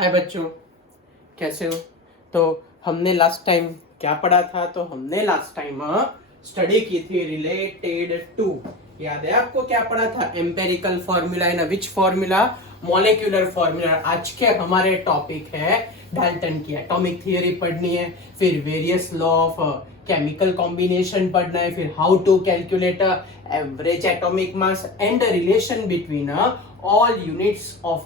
हाय बच्चों, कैसे हो? तो हमने लास्ट टाइम क्या पढ़ा था? तो हमने लास्ट टाइम स्टडी की थी रिलेटेड टू, याद है आपको क्या पढ़ा था? Empirical formula in which formula? Molecular formula. आज के हमारे टॉपिक है डाल्टन की एटॉमिक थियरी पढ़नी है, फिर various law of chemical combination पढ़ना है, फिर how to calculate average atomic mass and relation between all units of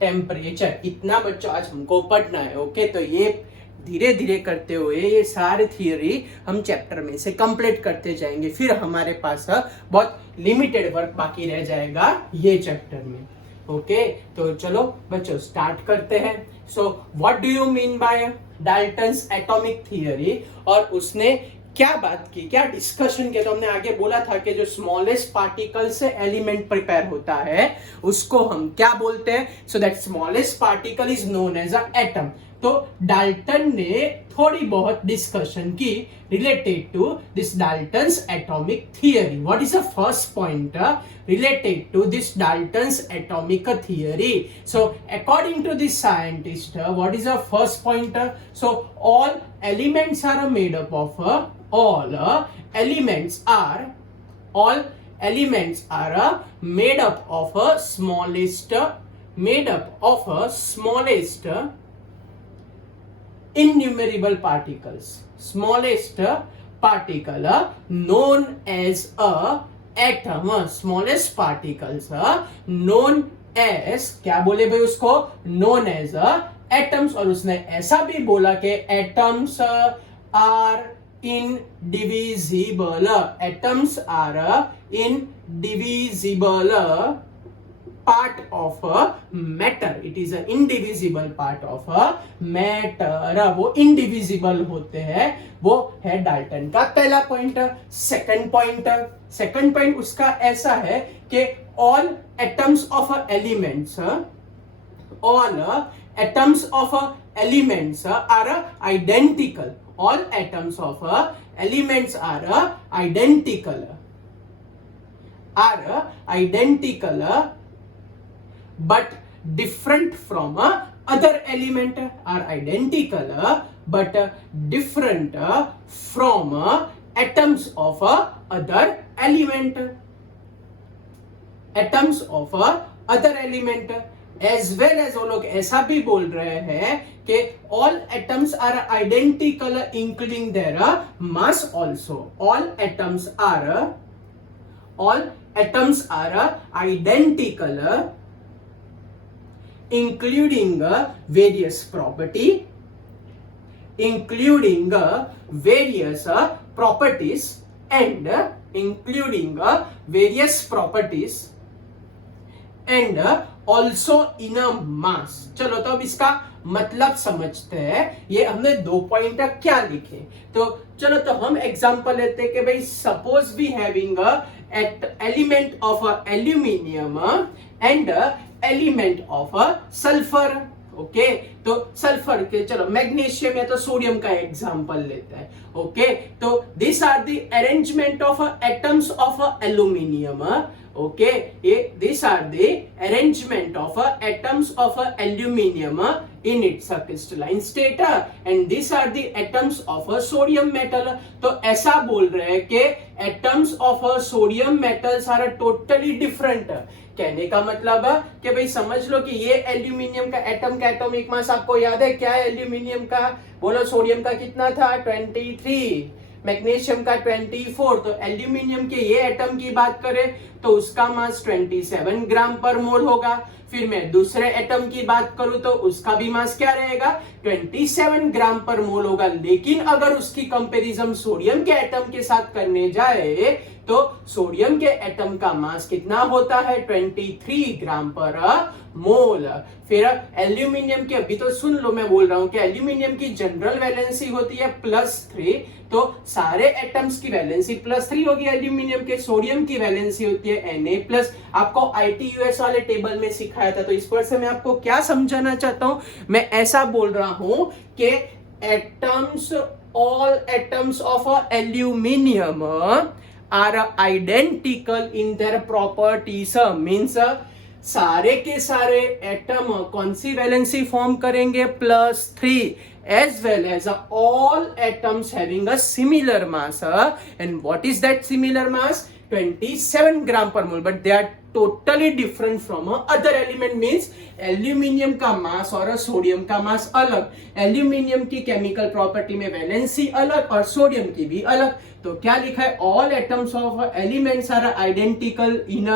temperature. इतना बच्चों आज हमको पढ़ना है। ओके, तो ये धीरे धीरे करते हुए ये सारी थियरी हम चैप्टर में से कंप्लीट करते जाएंगे। फिर हमारे पास बहुत लिमिटेड वर्क बाकी रह जाएगा ये चैप्टर में। ओके, तो चलो बच्चों स्टार्ट करते हैं। So what do you mean bye Dalton's atomic theory? और उसने क्या बात की, क्या डिस्कशन किया? तो हमने आगे बोला था कि जो स्मॉलेस्ट पार्टिकल से एलिमेंट प्रिपेयर होता है उसको हम क्या बोलते हैं? So that smallest particle is known as a atom. तो डाल्टन ने थोड़ी बहुत डिस्कशन की related to this Dalton's atomic theory. What is the first point related to this Dalton's atomic theory? So according to this scientist, what is the first pointer? So all elements are made up of all elements are made up of smallest innumerable particles. Smallest particle known as a atom. Smallest particles known as, क्या बोले भाई उसको? Known as atoms. और उसने ऐसा भी बोला कि atoms are indivisible. Atoms are indivisible part of matter. It is indivisible part of matter. वो इनडिविजिबल होते हैं, वो है डाल्टन का पहला पॉइंट। सेकंड पॉइंट उसका ऐसा है कि all atoms of elements are identical. All atoms of elements are identical but different from other element, are identical but different from atoms of other element. Atoms of other element as well as वो लोग ऐसा भी बोल रहे हैं कि all atoms are identical including their mass also. All atoms are identical including various properties and also in a mass. चलो तो अब इसका मतलब समझते हैं। ये हमने 2 पॉइंट क्या लिखे, तो चलो तो हम एग्जांपल लेते हैं कि भाई suppose we having element of aluminium and element of sulphur. Okay, तो सल्फर के, चलो मैग्नीशियम या तो सोडियम का एग्जांपल लेते हैं। ओके, तो this are the arrangement of atoms of aluminium. Okay, ये this are the arrangement of atoms of aluminium in its crystalline state and these are the atoms of sodium metal. तो ऐसा बोल रहे हैं कि atoms of sodium metals are totally different। कहने का मतलब कि भाई समझ लो कि ये एल्यूमिनियम का एटम का एटॉमिक मास आपको याद है क्या है? एल्यूमिनियम का बोलो, सोडियम का कितना था? 23, मैग्नीशियम का 24। तो एल्यूमिनियम के ये एटम की बात करें तो उसका मास 27 ग्राम पर मोल होगा। फिर मैं दूसरे एटम की बात करूं तो उसका भी मास क्या रहेगा? 27 ग्राम पर मोल होगा। लेकिन अगर उसकी कंपैरिजन सोडियम के एटम के साथ करने जाए तो सोडियम के एटम का मास कितना होता है? 23 ग्राम पर मोल। फिर एल्यूमिनियम की, अभी तो सुन लो, मैं बोल रहा हूं कि एल्यूमिनियम की जनरल वैलेंसी होती है +3, तो सारे एटम्स की वैलेंसी +3 होगी एल्यूमिनियम के। सोडियम की वैलेंसी होती है Na+। आपको ITUS वाले टेबल में सिखाया था, तो इस पर से मैं आपको क्या समझाना चाहता हूं? मैं ऐसा बोल रहा हूं कि atoms, all atoms of aluminium are identical in their properties. Means सारे के सारे एटम कौन सी वैलेंसी फॉर्म करेंगे, +3, as well as all atoms having a similar mass. And what is that similar mass? 27 gram per mole. But they are totally different from other element. Means aluminium का मास और sodium का मास अलग, aluminium की chemical property में valency अलग और sodium की भी अलग. तो क्या लिखा है, all atoms of elements are identical in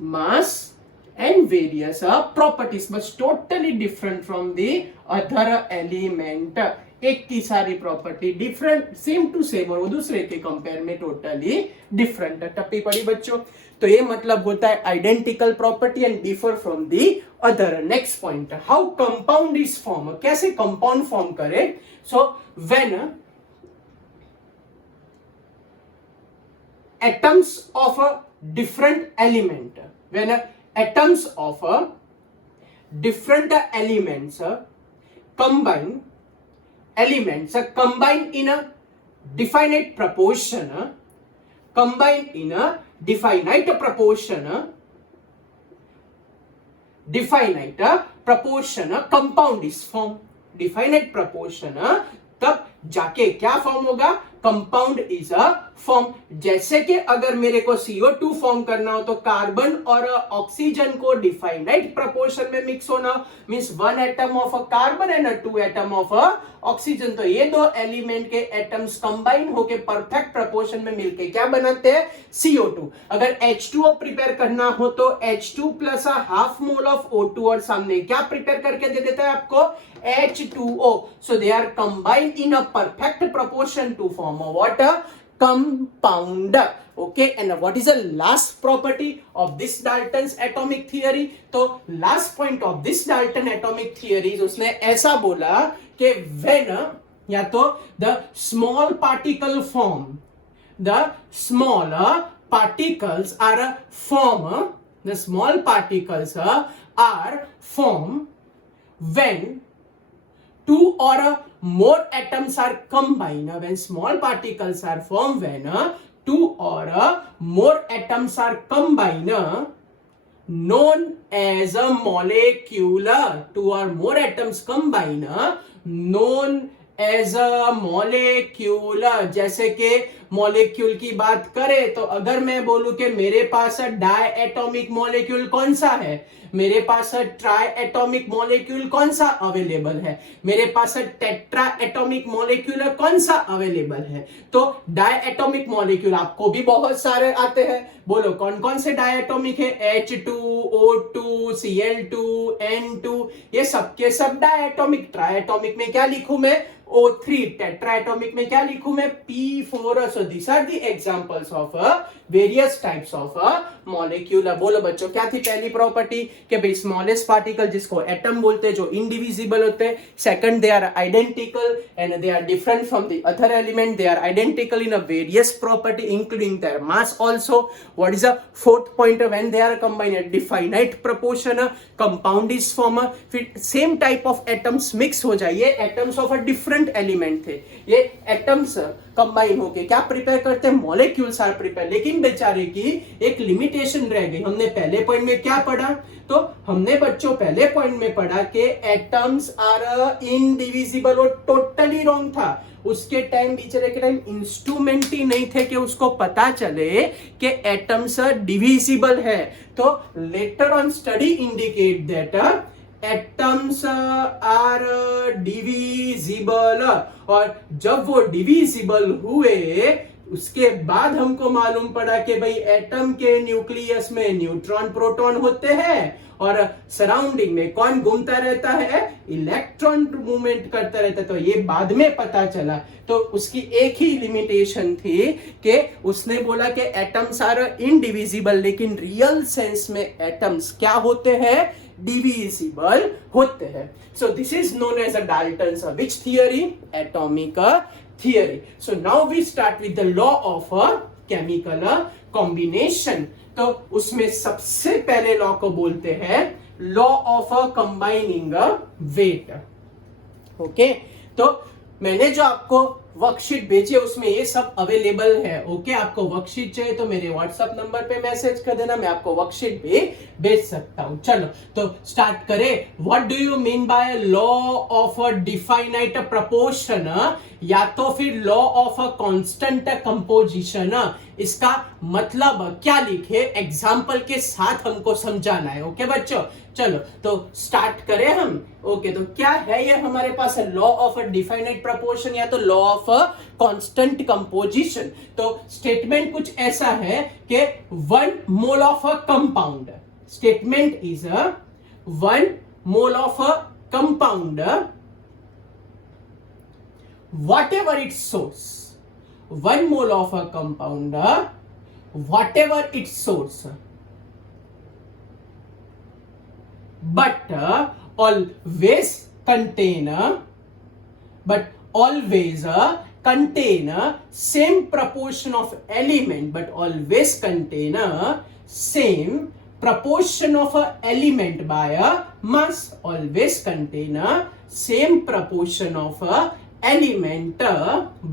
mass and various properties but totally different from the other element. एक की सारी property different, same to same, और वो दूसरे के कंपेयर में टोटली डिफरेंट. टप्पी पड़ी बच्चों. तो ये मतलब होता है identical property and differ from the other. Next point, how compound is form. कैसे कंपाउंड फॉर्म करे. So when atoms of a different element, when atoms of a different elements combine in a definite proportion, compound is formed. definite proportion तब जाके क्या form होगा, compound is a form. जैसे कि अगर मेरे को CO2 फॉर्म करना हो तो कार्बन और ऑक्सीजन को डिफाइनाइट प्रोपोर्शन में मिक्स होना, means 1 atom of a carbon and 2 atom of a oxygen. तो ये दो एलिमेंट के एटम्स कंबाइन होके परफेक्ट प्रोपोर्शन में मिलके क्या बनाते हैं, CO2. अगर H2O प्रिपेयर करना हो तो H2 plus half mole of O2, और सामने क्या प्रिपेयर करके दे देता है आपको, H2O. So they are combined in a perfect proportion to form a what, a compound. Okay, and what is the last property of this Dalton's atomic theory? तो last point of this Dalton atomic theory उसने ऐसा बोला कि when या तो the small particle form, the smaller particles are formed, the small particles are formed when two or more atoms are combined. When small particles are formed, when two or more atoms are combined, known as a molecule. Two or more atoms combine, known as a molecule. जैसे कि molecule की बात करें तो अगर मैं बोलूं कि मेरे पास डाई एटॉमिक मॉलिक्यूल कौन सा है, मेरे पास ट्राई एटॉमिक मॉलिक्यूल कौन सा अवेलेबल है, मेरे पास टेट्रा एटॉमिक मॉलिक्यूल कौन सा अवेलेबल है. तो डाई एटॉमिक मॉलिक्यूल आपको भी बहुत सारे आते हैं. बोलो कौन कौन से डाई एटॉमिक है, H2, O2, Cl2, N2, ये सबके सब डाई एटॉमिक. ट्राई एटॉमिक में क्या लिखूं मैं, O3. टेट्रा एटॉमिक में क्या लिखूं मैं, P4. So these are the examples of various types of molecule. बोलो बच्चों क्या थी पहली प्रॉपर्टी, कि भाई स्मॉलेस्ट पार्टिकल जिसको एटम बोलते हैं, जो इनडिविजिबल होते हैं. Second, they are identical and they are different from the other element. They are identical in a various property including their mass also. What is the fourth point, when they are combined at definite proportion, compound is form. फिर same type of atoms mix हो जाए. ये atoms of a different element थे, ये atoms combine होके क्या prepare करते हैं, मॉलिक्यूल्स आर प्रिपेयर. लेकिन बेचारे की एक लिमिटेशन रह गई. हमने पहले पॉइंट में क्या पढ़ा, तो हमने बच्चों पहले पॉइंट में पढ़ा कि एटम्स आर इनडिविजिबल, और टोटली रॉन्ग था. उसके टाइम बेचारे के टाइम इंस्ट्रूमेंट ही नहीं थे कि उसको पता चले कि एटम्स डिविजिबल है. तो later on study indicate that atoms are divisible, और जब वो डिविजिबल हुए उसके बाद हमको मालूम पड़ा कि भाई एटम के न्यूक्लियस में न्यूट्रॉन प्रोटॉन होते हैं, और सराउंडिंग में कौन घूमता रहता है, इलेक्ट्रॉन मूवमेंट करता रहता है. तो ये बाद में पता चला. तो उसकी एक ही लिमिटेशन थी कि उसने बोला कि एटम्स आर इनडिविजिबल, लेकिन रियल सेंस में एटम्स क्या होते हैं, डिविजिबल होते हैं. So this is known as a Dalton's which theory, atomic theory. So now we start with the law of a chemical combination. तो उसमें सबसे पहले लॉ को बोलते हैं law of a combining weight. Okay, तो मैंने जो आपको वर्कशीट भेजिए, उसमें ये सब अवेलेबल है। ओके, आपको वर्कशीट चाहिए तो मेरे व्हाट्सएप नंबर पे मैसेज कर देना, मैं आपको वर्कशीट भी भेज सकता हूं। चलो तो स्टार्ट करें। What do you mean by law of a definite proportion, या तो फिर law of a constant composition, इसका मतलब क्या लिखे, एग्जाम्पल के साथ हमको समझाना है। ओके बच्चों, चलो तो स्टार्ट करें हम। ओके, तो क्या है ये हमारे पास law of a definite proportion या तो law of a constant composition. तो स्टेटमेंट कुछ ऐसा है कि 1 mole of a compound, statement is 1 mole of a compound whatever its source, 1 mole of a compound whatever its source, but always contain same proportion of element, but always contain same proportion of a element by a mass, always contain same proportion of a element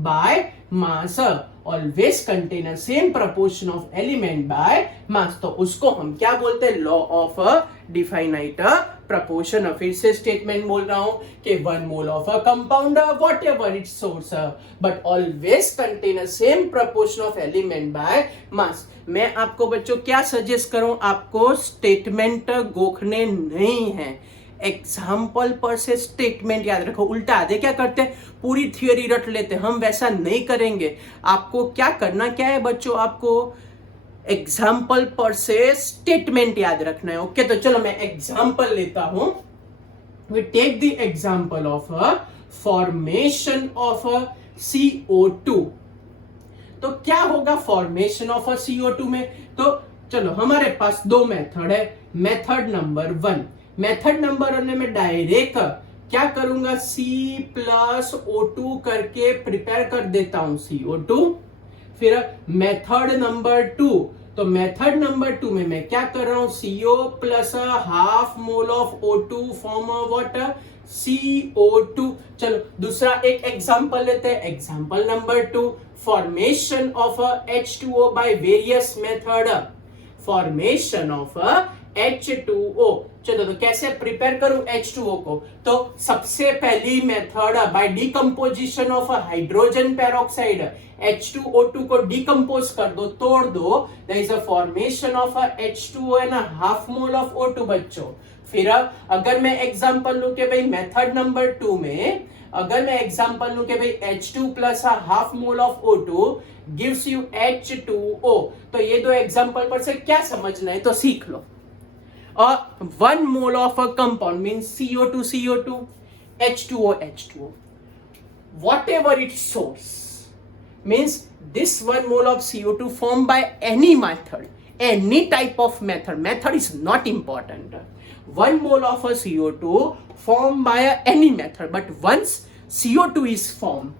by mass, always contain a same proportion of element by mass। तो उसको हम क्या बोलते हैं, law of definite proportion. फिर से statement बोल रहा हूं कि 1 mole of a compound whatever it's source but always contain a same proportion of element by mass. मैं आपको बच्चों क्या सजेस्ट करूं, आपको स्टेटमेंट गोखने नहीं है, एग्जाम्पल पर से स्टेटमेंट याद रखो। उल्टा आधे क्या करते हैं, पूरी थियोरी रट लेते हैं, हम वैसा नहीं करेंगे। आपको क्या करना क्या है बच्चों, आपको एग्जाम्पल पर से स्टेटमेंट याद रखना है। ओके, तो चलो मैं एग्जाम्पल लेता हूं। We take the example of formation of CO2। तो क्या होगा फॉर्मेशन ऑफ CO2 में, तो चलो हमारे पास 2 मेथड है। मेथड नंबर 1, मेथड नंबर 1 में डायरेक्ट क्या करूंगा, C+O2 करके प्रिपेयर कर देता हूं CO2। फिर मेथड नंबर 2, तो मेथड नंबर 2 में मैं क्या कर रहा हूं, CO plus half mole of O2 form what, CO2। चलो दूसरा एक एग्जांपल लेते हैं, example number 2, formation of H2O by various method, formation of H2O। चलो तो कैसे प्रिपेयर करूं H2O को, तो सबसे पहली method by decomposition of hydrogen peroxide, H2O2 को डिकम्पोज कर दो, तोड़ दो, there is a formation of H2O and half mole of O2 बच्चों। फिर अगर मैं एग्जांपल लूं कि भाई मेथड नंबर 2 में अगर मैं एग्जांपल लूं कि भाई H2 plus half mole of O2 gives you H2O, तो ये 2 एग्जांपल पर से क्या समझना है तो सीख लो। 1 mole of a compound means CO2 CO2, H2O H2O, whatever its source, means this 1 mole of CO2 formed by any method, any type of method is not important, 1 mole of a CO2 formed by any method, but once CO2 is formed,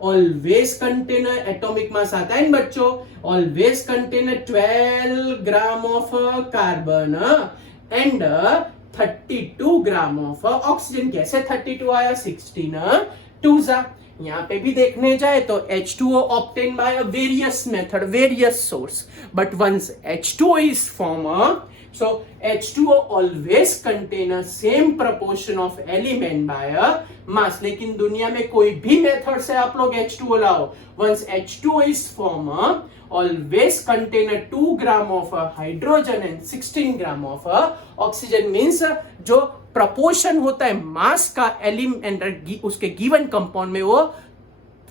always contain atomic mass आता है बच्चों, always contain 12 gram of carbon and 32 gram of oxygen. कैसे 32 आया, 16 2 यहाँ पे भी देखने जाए तो H2O obtained by a various method, various source, but once H2O is formed, so H2O always contain a same proportion of element by a mass। लेकिन दुनिया में कोई भी मेथड से आप लोग H2O लाओ, once H2O is formed, always contain a 2 gram of hydrogen and 16 gram of oxygen, means जो प्रपोर्शन होता है मास का एलिमेंट उसके गिवन कंपाउंड में वो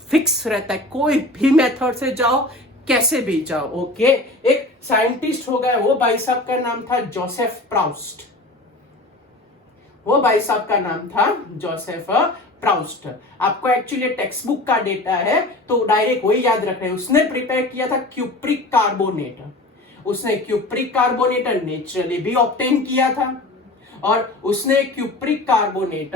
फिक्स रहता है, कोई भी मेथड से जाओ कैसे भी जाओ। ओके, एक साइंटिस्ट हो गया, वो भाई साहब का नाम था जोसेफ प्राउस्ट, वो भाई साहब का नाम था जोसेफ प्राउस्ट। आपको एक्चुअली टेक्स्ट बुक का डेटा है तो डायरेक्ट वही याद रखना है। उसने प्रिपेयर किया था क्यूप्रिक कार्बोनेट, उसने क्यूप्रिक कार्बोनेट नेचुरली भी ऑब्टेन किया था, और उसने क्यूप्रिक कार्बोनेट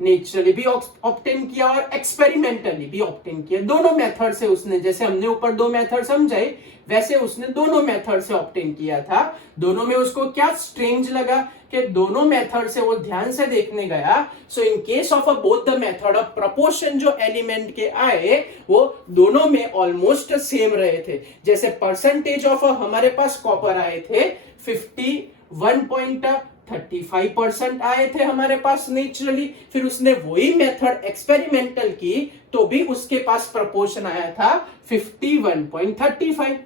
नेचुरली भी ऑब्टेन किया और एक्सपेरिमेंटली भी ऑब्टेन किया। दोनों मेथड से उसने, जैसे हमने ऊपर दो मेथड समझाए वैसे उसने दोनों मेथड से ऑब्टेन किया था। दोनों में उसको क्या स्ट्रेंज लगा कि दोनों मेथड से वो ध्यान से देखने गया। So in case of both the method of proportion जो एलिमेंट के आए वो दोनों में ऑलमोस्ट सेम रहे थे। जैसे परसेंटेज ऑफ हमारे पास कॉपर आए थे 51.35% आए थे हमारे पास नेचुरली। फिर उसने वही मेथड एक्सपेरिमेंटल की तो भी उसके पास प्रपोर्शन आया था 51.35।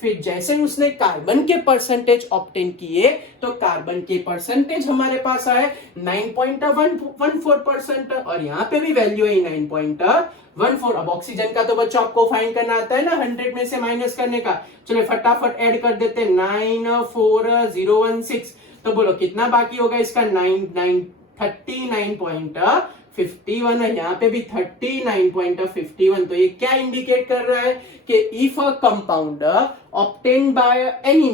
फिर जैसे उसने कार्बन के परसेंटेज ऑब्टेन किए तो कार्बन के परसेंटेज हमारे पास आए 9.14% और यहाँ पे भी वैल्यू है 9.14। अब ऑक्सीजन का तो बच्चों आपको फाइंड करना आता है ना 100 में से माइनस करने का। चलो फटाफट ऐड कर देते 94016। तो बोलो कितना बाकी होगा इसका 39.51 है। यहाँ पे भी 39.51। तो ये क्या इंडिकेट कर रहा है कि if a compound obtained by any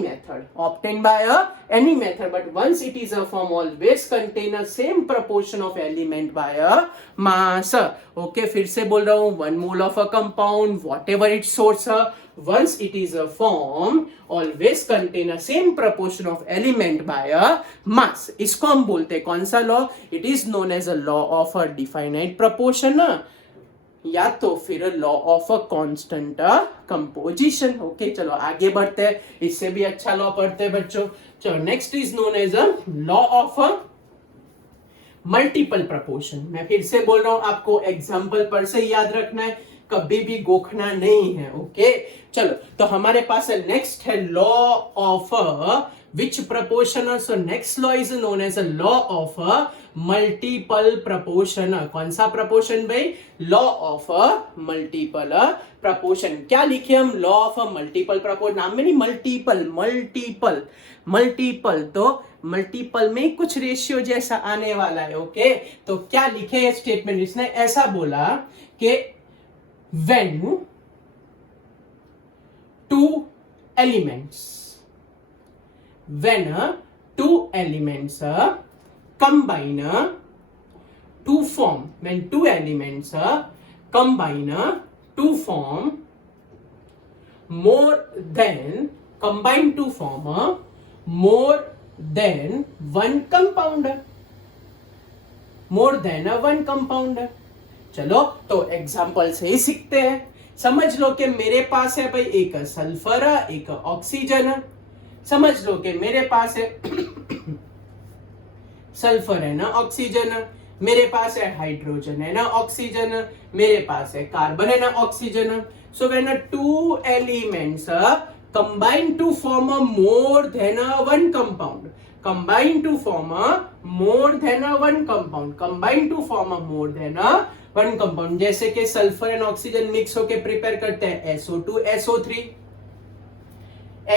method but once it is a form always contain a same proportion of element by a mass। Okay फिर से बोल रहा हूं 1 mole of a compound whatever its source once it is a form always contain a same proportion of element by a mass। इसको हम बोलते हैं कौन सा law? It is known as a law of a definite proportion या तो फिर law of a constant composition. Okay चलो आगे बढ़ते हैं, इससे भी अच्छा लॉ पढ़ते हैं बच्चों। चलो next is known as a law of a multiple proportion. मैं फिर से बोल रहा हूं आपको एग्जांपल पर से याद रखना है, कभी भी गोखना नहीं है। ओके चलो तो हमारे पास नेक्स्ट है law of which proportion? So next law is known as a law of multiple proportion। कौन सा proportion भाई? law of multiple proportion। क्या लिखे हम? law of multiple proportion। नाम में नहीं मल्टीपल तो मल्टीपल में कुछ रेशियो जैसा आने वाला है। ओके तो क्या लिखे स्टेटमेंट? इसने ऐसा बोला कि when two elements combine to form more than one compound। चलो तो एग्जांपल से ही सीखते हैं। समझ लो कि मेरे पास है भाई एक सल्फर एक ऑक्सीजन। समझ लो कि मेरे पास है सल्फर है ना ऑक्सीजन, मेरे पास है हाइड्रोजन है ना ऑक्सीजन, मेरे पास है कार्बन है ना oxygen. So when two elements combine to form a more than one compound, combine to form a more than one compound। जैसे कि सल्फर एंड ऑक्सीजन मिक्स होके प्रिपेयर करते हैं SO2 SO3,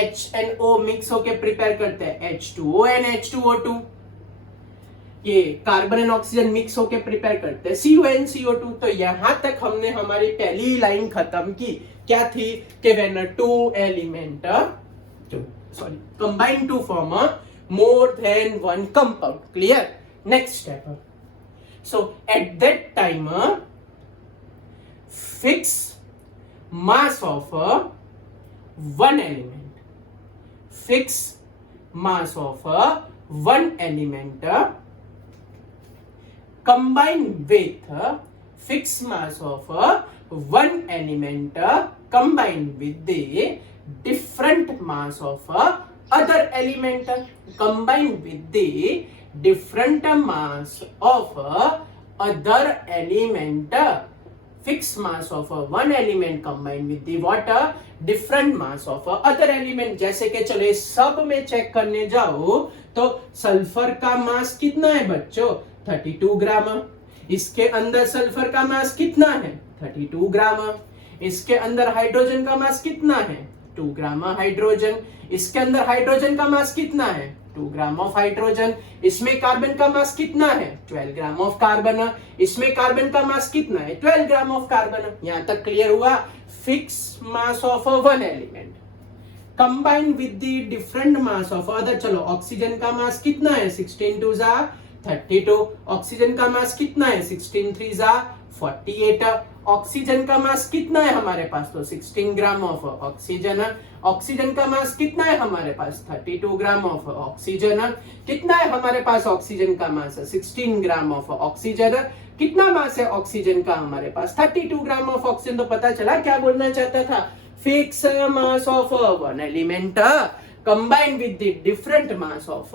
HNO मिक्स होके prepare करते हैं H2O and H2O2। ये carbon and oxygen mix होके प्रिपेयर करते हैं CuN CO2। तो यहां तक हमने हमारी पहली लाइन खत्म की। क्या थी कि when two element combine to form a more than one compound। clear? next step, so at that time fix mass of one element, combine with fixed mass of one element combined with the different mass of other element, combined with the different mass of other element, fixed mass of one element combined with the what different mass of other element। जैसे कि चलो सब में check करने जाओ तो sulphur का मास कितना है बच्चों? 32 ग्राम। इसके अंदर सल्फर का मास कितना है? 32 ग्राम। इसके अंदर हाइड्रोजन का मास कितना है? 2 ग्राम हाइड्रोजन। इसके अंदर हाइड्रोजन का मास कितना है? 2 ग्राम ऑफ हाइड्रोजन। इसमें कार्बन का मास कितना है? 12 ग्राम ऑफ कार्बन। इसमें कार्बन का मास कितना है? 12 ग्राम ऑफ कार्बन। यहां तक क्लियर हुआ? Fix mass of one element combine with the different mass of other. चलो ऑक्सीजन का मास कितना है? 16 2 जा 32। ऑक्सीजन का मास कितना है 16 3 जा 48। ऑक्सीजन का मास कितना है हमारे पास, तो 16 ग्राम ऑफ ऑक्सीजन। ऑक्सीजन का मास कितना है हमारे पास 32 ग्राम ऑफ ऑक्सीजन। कितना है हमारे पास ऑक्सीजन का मास 16 ग्राम ऑफ ऑक्सीजन। कितना मास है ऑक्सीजन का हमारे पास 32 ग्राम ऑफ ऑक्सीजन। तो पता चला क्या बोलना चाहता था, fix mass of one element combined with the different mass of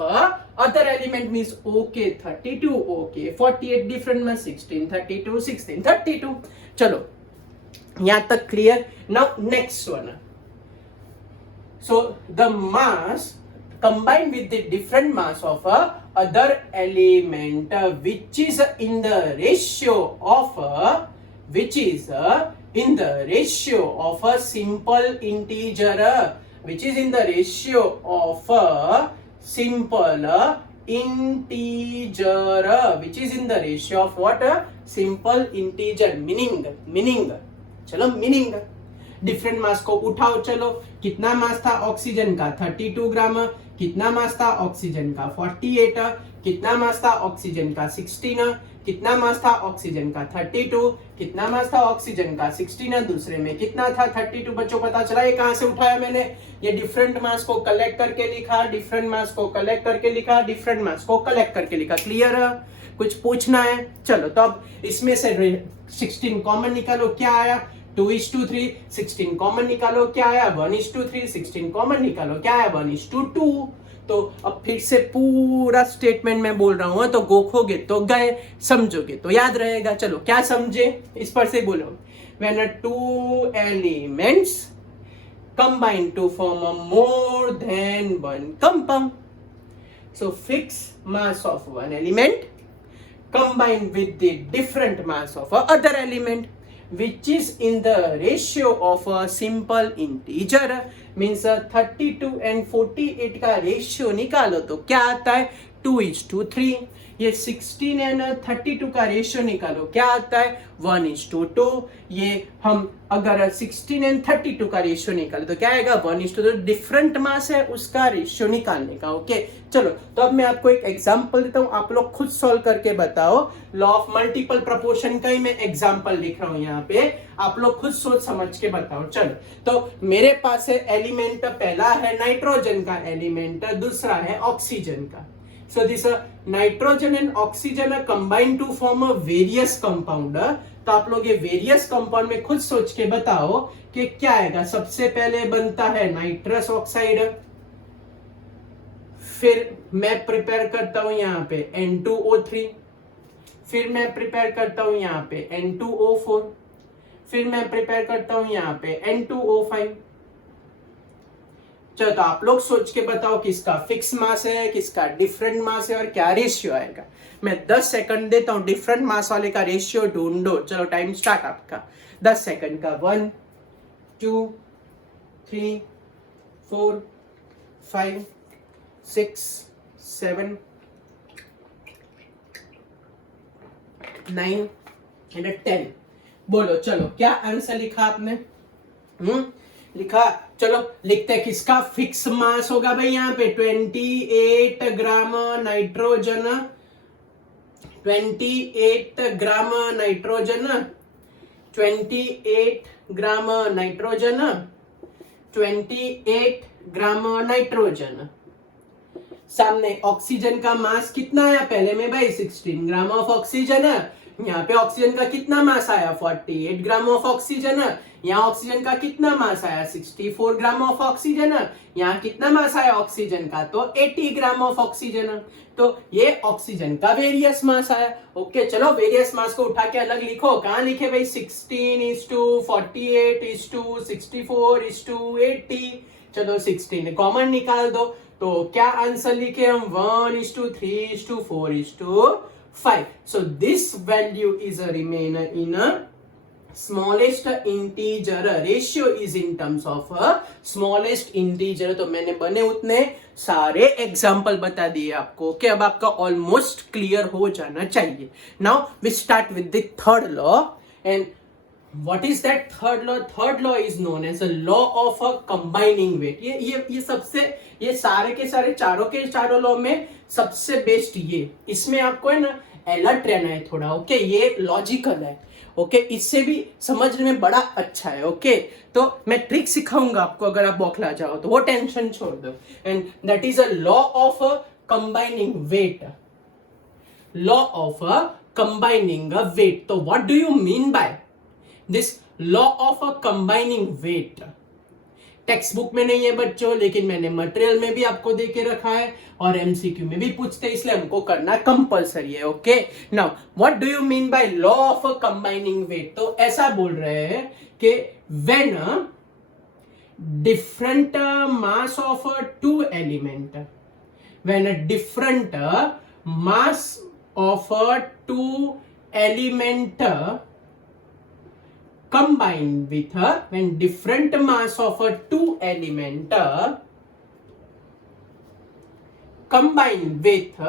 other element means okay 32 okay 48 different mass 16 32 16 32। चलो यहां तक clear. Now next one, so the mass combined with the different mass of other element which is in the ratio of which is in the ratio of a simple integer which is in the ratio of a simple integer which is in the ratio of what, simple integer meaning चलो meaning different mass को उठाओ। चलो कितना मास था oxygen का 32 ग्राम, कितना मास था oxygen का 48, कितना मास था ऑक्सीजन का 16, कितना मास था ऑक्सीजन का 32, कितना मास था ऑक्सीजन का 16, दूसरे में कितना था 32। बच्चों पता चला ये कहां से उठाया मैंने, ये डिफरेंट मास को कलेक्ट करके लिखा, डिफरेंट मास को कलेक्ट करके लिखा, डिफरेंट मास को कलेक्ट करके लिखा। क्लियर, कुछ पूछना है? चलो तो अब इसमें से 16 कॉमन निकालो, क्या आया 2:3। 16 कॉमन निकालो, क्या आया 1:3। 16 कॉमन निकालो, क्या आया 1:2। तो अब फिर से पूरा स्टेटमेंट में बोल रहा हूं, तो गोखोगे तो गए, समझोगे तो याद रहेगा। चलो क्या समझे इस पर से बोलो, when two elements combine to form a more than one compound, so fixed mass of one element combined with the different mass of other element which is in the ratio of a simple integer means 32 and 48 का ratio निकालो तो क्या आता है 2:3। ये 16 and 32 का ratio निकालो, क्या आता है 1:2। ये हम अगर 16 एंड 32 का रेशियो निकालो तो क्या आएगा 1:2। डिफरेंट मास है उसका रेशियो निकालने का। ओके चलो तो अब मैं आपको एक एग्जांपल देता हूं, आप लोग खुद सॉल्व करके बताओ। लॉ ऑफ मल्टीपल प्रोपोर्शन का ही मैं एग्जांपल लिख रहा हूं यहाँ पे, आप लोग खुद सोच समझ के बताओ। चलो तो मेरे पास है एलिमेंट, पहला है नाइट्रोजन का एलिमेंट, दूसरा है ऑक्सीजन का। So this nitrogen and oxygen are combined to form a various compound। तो आप लोग ये various compound में खुद सोच के बताओ कि क्या आएगा। सबसे पहले बनता है नाइट्रस ऑक्साइड, फिर मैं प्रिपेयर करता हूं यहाँ पे N2O3, फिर मैं प्रिपेयर करता हूं यहाँ पे N2O4, फिर मैं प्रिपेयर करता हूं यहाँ पे N2O5। चलो तो आप लोग सोच के बताओ किसका फिक्स मास है, किसका डिफरेंट मास है और क्या रेशियो आएगा। मैं 10 सेकंड देता हूं, डिफरेंट मास वाले का रेशियो ढूंढो। चलो टाइम स्टार्ट आपका 10 सेकंड का। 1 2 3 4 5 6 7 9 एंड 10। बोलो चलो क्या आंसर लिखा आपने? लिखा, चलो लिखते हैं किसका फिक्स मास होगा भाई यहाँ पे 28 gram nitrogen, 28 gram nitrogen, 28 gram nitrogen, 28 gram nitrogen. सामने ऑक्सीजन का मास कितना आया पहले में भाई 16 ग्राम ऑफ ऑक्सीजन। यहाँ पे ऑक्सीजन का कितना मास आया 48 ग्राम ऑफ ऑक्सीजन। यहाँ ऑक्सीजन का कितना मास आया 64 ग्राम ऑफ ऑक्सीजन। यहाँ कितना मास आया ऑक्सीजन का तो 80 ग्राम ऑफ ऑक्सीजन। तो ये ऑक्सीजन का वेरियस मास आया। ओके चलो वेरियस मास को उठा के अलग लिखो। कहाँ लिखे भाई 16:48:64:80। चलो 16 कॉमन निकाल दो तो क्या आंसर लिखे हम 1:3:4:5। So this value is a remain in a smallest integer, ratio is in terms of a smallest integer। तो मैंने बने उतने सारे एग्जाम्पल बता दिए आपको कि अब आपका ऑलमोस्ट क्लियर हो जाना चाहिए। Now we start with the third law and What is that third law? Third law is known as a law of a combining weight. ये सबसे, ये सारे के सारे चारों लॉ में सबसे बेस्ट ये, इसमें आपको है ना अलर्ट रहना है थोड़ा, ओके। ये लॉजिकल है, ओके, इससे भी समझने में बड़ा अच्छा है, ओके। तो मैं ट्रिक सिखाऊंगा आपको, अगर आप बौखला जाओ तो वो टेंशन छोड़ दो। And that is a law of combining weight, law of combining a weight. तो what do you mean by this law of a combining weight? Textbook में नहीं है बच्चों, लेकिन मैंने मटेरियल में भी आपको दे के रखा है और एमसीक्यू में भी पूछते हैं, इसलिए हमको करना कंपलसरी है, okay. Now what do you mean by law of combining weight? तो ऐसा बोल रहे हैं कि when different mass of two element, when different mass of two element combined with when different mass of a two element combined with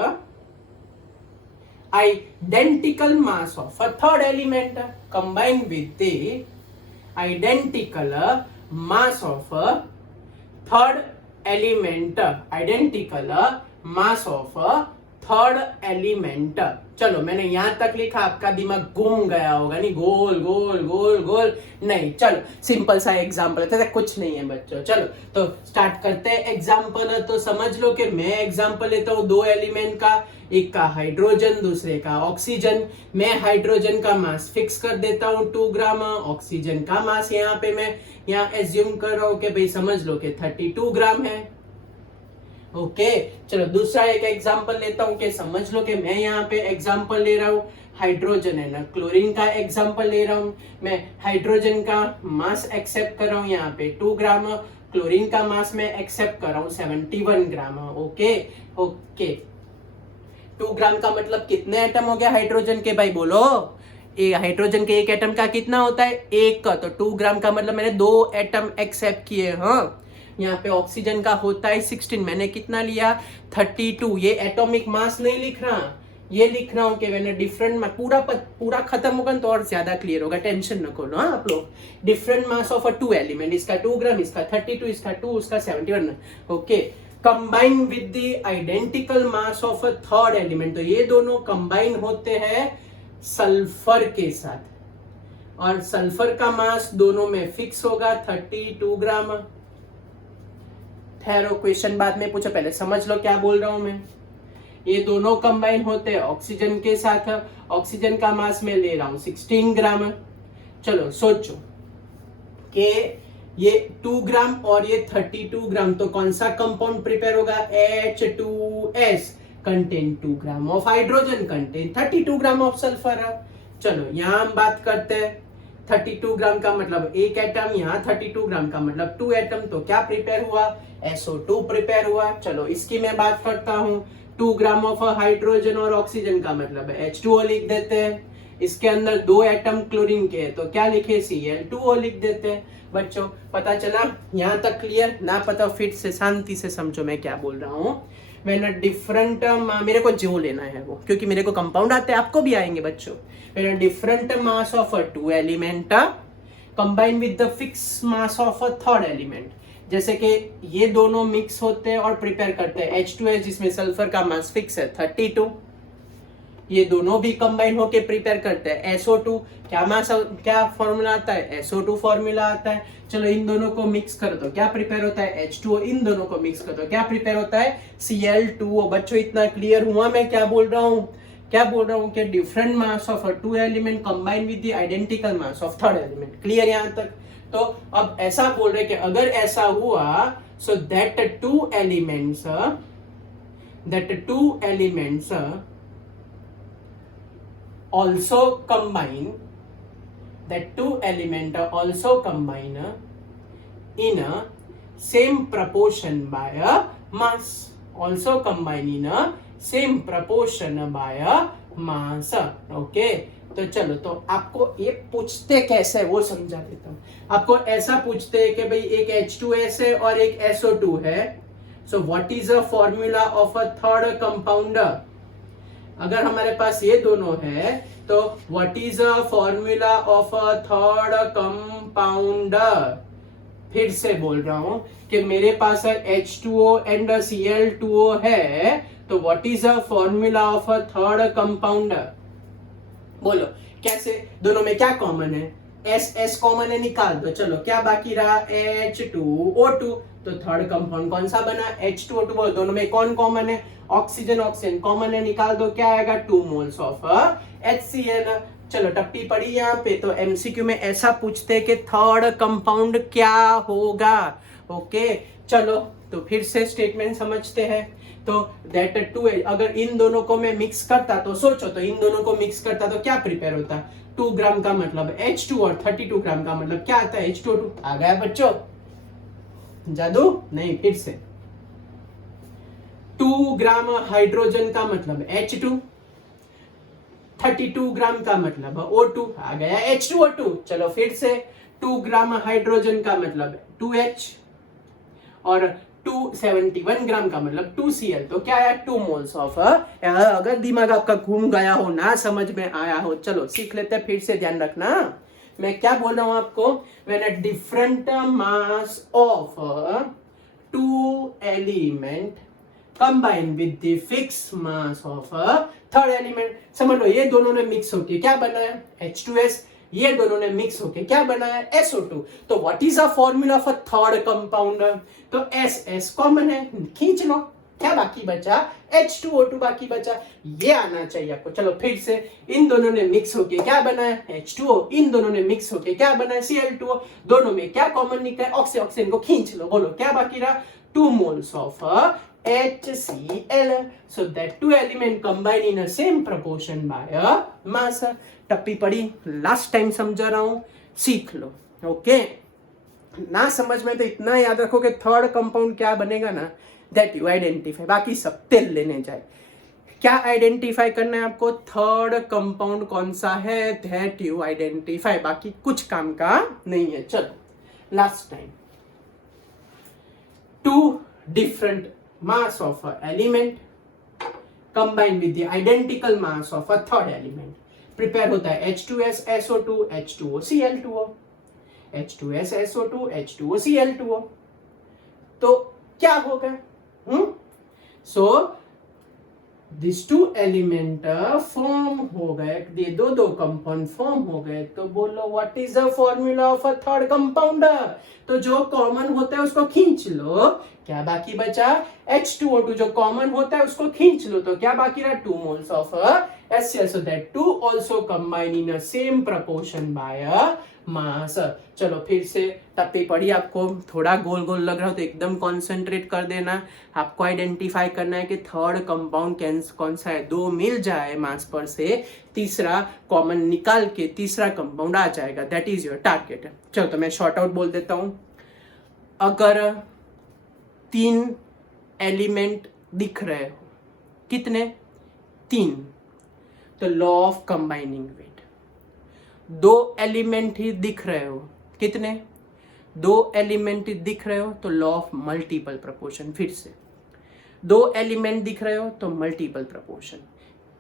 identical mass of a third element, combined with the identical mass of a third element, identical mass of a third element. चलो मैंने यहां तक लिखा, आपका दिमाग घूम गया होगा, नहीं गोल गोल गोल गोल नहीं। चलो सिंपल सा एग्जांपल है, कुछ नहीं है बच्चों। चलो तो स्टार्ट करते हैं एग्जांपल। तो समझ लो कि मैं एग्जांपल लेता हूं दो एलिमेंट का, एक का हाइड्रोजन दूसरे का ऑक्सीजन। मैं हाइड्रोजन का मास फिक्स कर देता हूं 2 ग्राम, ऑक्सीजन का मास यहाँ पे मैं यहाँ एज्यूम कर रहा हूं कि भाई समझ लो कि 32 ग्राम है, ओके। चलो दूसरा एक एग्जांपल लेता हूं कि समझ लो कि मैं यहाँ पे एग्जांपल ले रहा हूं हाइड्रोजन है ना, क्लोरीन का एग्जांपल ले रहा हूं मैं। हाइड्रोजन का मास एक्सेप्ट कर रहा हूं यहाँ पे 2 ग्राम, क्लोरीन का मास मैं एक्सेप्ट कर रहा हूं 71 ग्राम, ओके ओके। 2 ग्राम का मतलब कितने एटम हो गया हाइड्रोजन के, भाई बोलो। हाइड्रोजन के एक एटम का कितना होता है, एक का। तो 2 ग्राम का मतलब मैंने 2 एटम एक्सेप्ट किए। हाँ, यहाँ पे ऑक्सीजन का होता है 16, मैंने कितना लिया 32। ये एटॉमिक मास नहीं लिख रहा, ये लिख रहा हूं कि मैंने डिफरेंट, पूरा खत्म होगा तो और ज्यादा क्लियर होगा, टेंशन न करो हाँ आप लोग। Different mass of a 2 element, इसका 2 ग्राम, इसका 32, इसका 2, उसका 71, okay. Combine with the identical mass of a third element, तो ये दोनों कंबाइन होते हैं सल्फर के साथ, और सल्फर का मास दोनों में फिक्स होगा 32 ग्राम। ठहरो, क्वेश्चन बाद में पूछो, पहले समझ लो क्या बोल रहा हूं मैं। ये दोनों कंबाइन होते हैं ऑक्सीजन के साथ, ऑक्सीजन का मास मैं ले रहा हूं 16 ग्राम। चलो सोचो कि ये 2 ग्राम और ये 32 ग्राम, तो कौन सा कंपाउंड प्रिपेयर होगा, H2S, contain 2 gram of hydrogen, contain 32 gram of sulphur. चलो यहां हम बात करते हैं 32 ग्राम का मतलब एक एटम, यहाँ 32 ग्राम का मतलब 2 एटम, तो क्या प्रिपेयर हुआ, SO2 प्रिपेयर हुआ। चलो इसकी मैं बात करता हूँ, 2 ग्राम ऑफ हाइड्रोजन और ऑक्सीजन का मतलब H2O लिख देते हैं। इसके अंदर 2 एटम क्लोरीन के, तो क्या लिखे, Cl2O लिख देते हैं। बच्चों पता चला यहाँ तक क्लियर? ना पता फिर से शांति से समझो मैं क्या बोल रहा हूँ। मैंने डिफरेंट, मेरे को जो लेना है वो, क्योंकि मेरे को कंपाउंड आते हैं, आपको भी आएंगे बच्चों। मैंने different mass of a 2 element combine with the fix mass of a third element. जैसे कि ये दोनों मिक्स होते हैं और प्रिपेयर करते हैं H2S, जिसमें सल्फर का मास फिक्स है 32। ये दोनों भी कंबाइन होके प्रिपेयर करते हैं SO2, क्या फॉर्मूला आता है, SO2 फॉर्मूला आता है। चलो इन दोनों को मिक्स कर दो, क्या प्रिपेयर होता है, H2O। इन दोनों को मिक्स कर दो, क्या प्रिपेयर होता है, Cl2O। बच्चों इतना क्लियर हुआ मैं क्या बोल रहा हूँ? क्या बोल रहा हूँ कि different mass of 2 element combine with the identical mass of third element. Clear यहाँ तक? तो अब ऐसा बोल रहे कि अगर ऐसा हुआ, so that two elements also combine, that 2 element also combine in a same proportion by a mass, also combine in a same proportion by a mass, okay। तो चलो, तो आपको ये पूछते कैसे वो समझा देता हूँ। आपको ऐसा पूछते हैं कि भाई एक H2S है और एक SO2 है, so what is the formula of a third compounder? अगर हमारे पास ये दोनों है तो what is a formula of a third compound? फिर से बोल रहा हूं कि मेरे पास H2O एंड Cl2O है, तो what is a formula of a third compound? बोलो कैसे? दोनों में क्या कॉमन है? S कॉमन है, निकाल दो। चलो क्या बाकी रहा? H2O2। तो थर्ड कंपाउंड कौन सा बना? H2O2। बोलो दोनों में कौन कॉमन है? ऑक्सीजन ऑक्सीजन कॉमन है, निकाल दो। क्या आएगा? 2 मोल्स ऑफ HCl। चलो टप्पी पड़ी यहाँ पे, तो एमसीक्यू में ऐसा पूछते कि थर्ड कंपाउंड क्या होगा। ओके चलो तो फिर से स्टेटमेंट समझते हैं। तो दैट 2, अगर इन दोनों को मैं मिक्स करता तो सोचो, तो इन दोनों को मिक्स करता तो क्या प्रिपेयर होता? 2 ग्राम का मतलब H2 और 32 ग्राम का मतलब क्या आता है? H2O2। आ गया बच्चों जादू? नहीं, फिर से 2 ग्राम हाइड्रोजन का मतलब H2, 32 ग्राम का मतलब O2। आ गया H2O2। चलो फिर से 2 ग्राम हाइड्रोजन का मतलब 2H और 271 ग्राम का मतलब 2Cl। तो क्या आया? 2 मोल्स ऑफ। अगर दिमाग आपका घूम गया हो, ना समझ में आया हो, चलो सीख लेते हैं। फिर से ध्यान रखना मैं क्या बोल रहा हूं आपको। When a different mass of 2 element combine with the fix mass of third element. समझ लो ये दोनों ने मिक्स होके क्या बनाया? H2S। ये दोनों ने मिक्स होके क्या बनाया? SO2। तो what is a formula of a third compound? तो SS कॉमन है, खींच लो। क्या बाकी बचा? H2O2 बाकी बचा। ये आना चाहिए आपको। चलो फिर से, इन दोनों ने मिक्स होके क्या बनाया? H2O। इन दोनों ने मिक्स होके क्या बनाया? Cl2O। दोनों में क्या कॉमन निकला? ऑक्सीजन को खींच लो। बोलो क्या बाकी रहा? 2 moles of HCl. So that 2 element combine in a same proportion by a mass. टप्पी पड़ी, लास्ट टाइम समझा रहा हूं, सीख लो। ओके ना समझ में तो इतना याद रखो कि थर्ड कंपाउंड क्या बनेगा ना, दैट यू आइडेंटिफाई। बाकी सब तेल लेने जाए। क्या आइडेंटिफाई करना है आपको? थर्ड कंपाउंड कौन सा है, दैट यू आइडेंटिफाई। बाकी कुछ काम का नहीं है। चलो last time, 2 different mass of an element combined with the identical mass of a third element. Prepare होता है H2S SO2 H2O Cl2O, H2S SO2 H2O Cl2O। तो क्या होगा? सो दिस 2 एलिमेंट फॉर्म हो गए, ये दो कंपाउंड फॉर्म हो गए। तो बोलो what is the formula of a third compound? तो जो कॉमन होता है उसको खींच लो। क्या बाकी बचा? H2O2। जो कॉमन होता है उसको खींच लो। तो क्या बाकी रहा? 2 moles of HCl। So that 2 also combine in a same proportion by a mass। चलो फिर से टप्पी पड़ी। आपको थोड़ा गोल गोल लग रहा हो तो एकदम कॉन्सेंट्रेट कर देना। आपको आइडेंटिफाई करना है कि थर्ड कंपाउंड कौन सा है। 2 मिल जाए मास पर से, तीसरा कॉमन निकाल के तीसरा कंपाउंड आ जाएगा। That is your target. चलो तो मैं शॉर्ट आउट बोल देता हूं। अगर 3 एलिमेंट दिख रहे हो, कितने? 3, तो law of combining weight. 2 element ही दिख रहे हो, कितने? 2 एलिमेंट ही दिख रहे हो तो लॉ ऑफ मल्टीपल प्रोपोर्शन। फिर से 2 एलिमेंट दिख रहे हो तो मल्टीपल प्रोपोर्शन।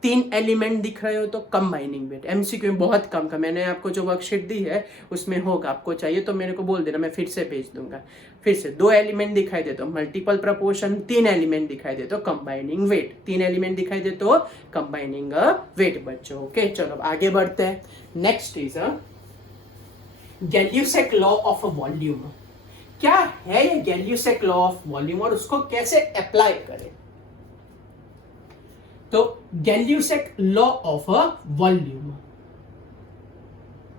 3 एलिमेंट दिख रहे हो तो कंबाइनिंग वेट। एमसीक्यू में बहुत कम का, मैंने आपको जो वर्कशीट दी है उसमें होगा। आपको चाहिए तो मेरे को बोल देना, मैं फिर से भेज दूंगा। फिर से 2 एलिमेंट दिखाई दे तो मल्टीपल प्रोपोर्शन, 3 एलिमेंट दिखाई दे तो कंबाइनिंग वेट, 3 एलिमेंट दिखाई दे तो कंबाइनिंग वेट बच्चों। ओके चलो आगे बढ़ते हैं। Next is Gay Lussac law of volume. क्या है ये गैल्यूसेक लॉ ऑफ वॉल्यूम और उसको कैसे अप्लाई करें? तो गैल्यूसेक लॉ ऑफ वॉल्यूम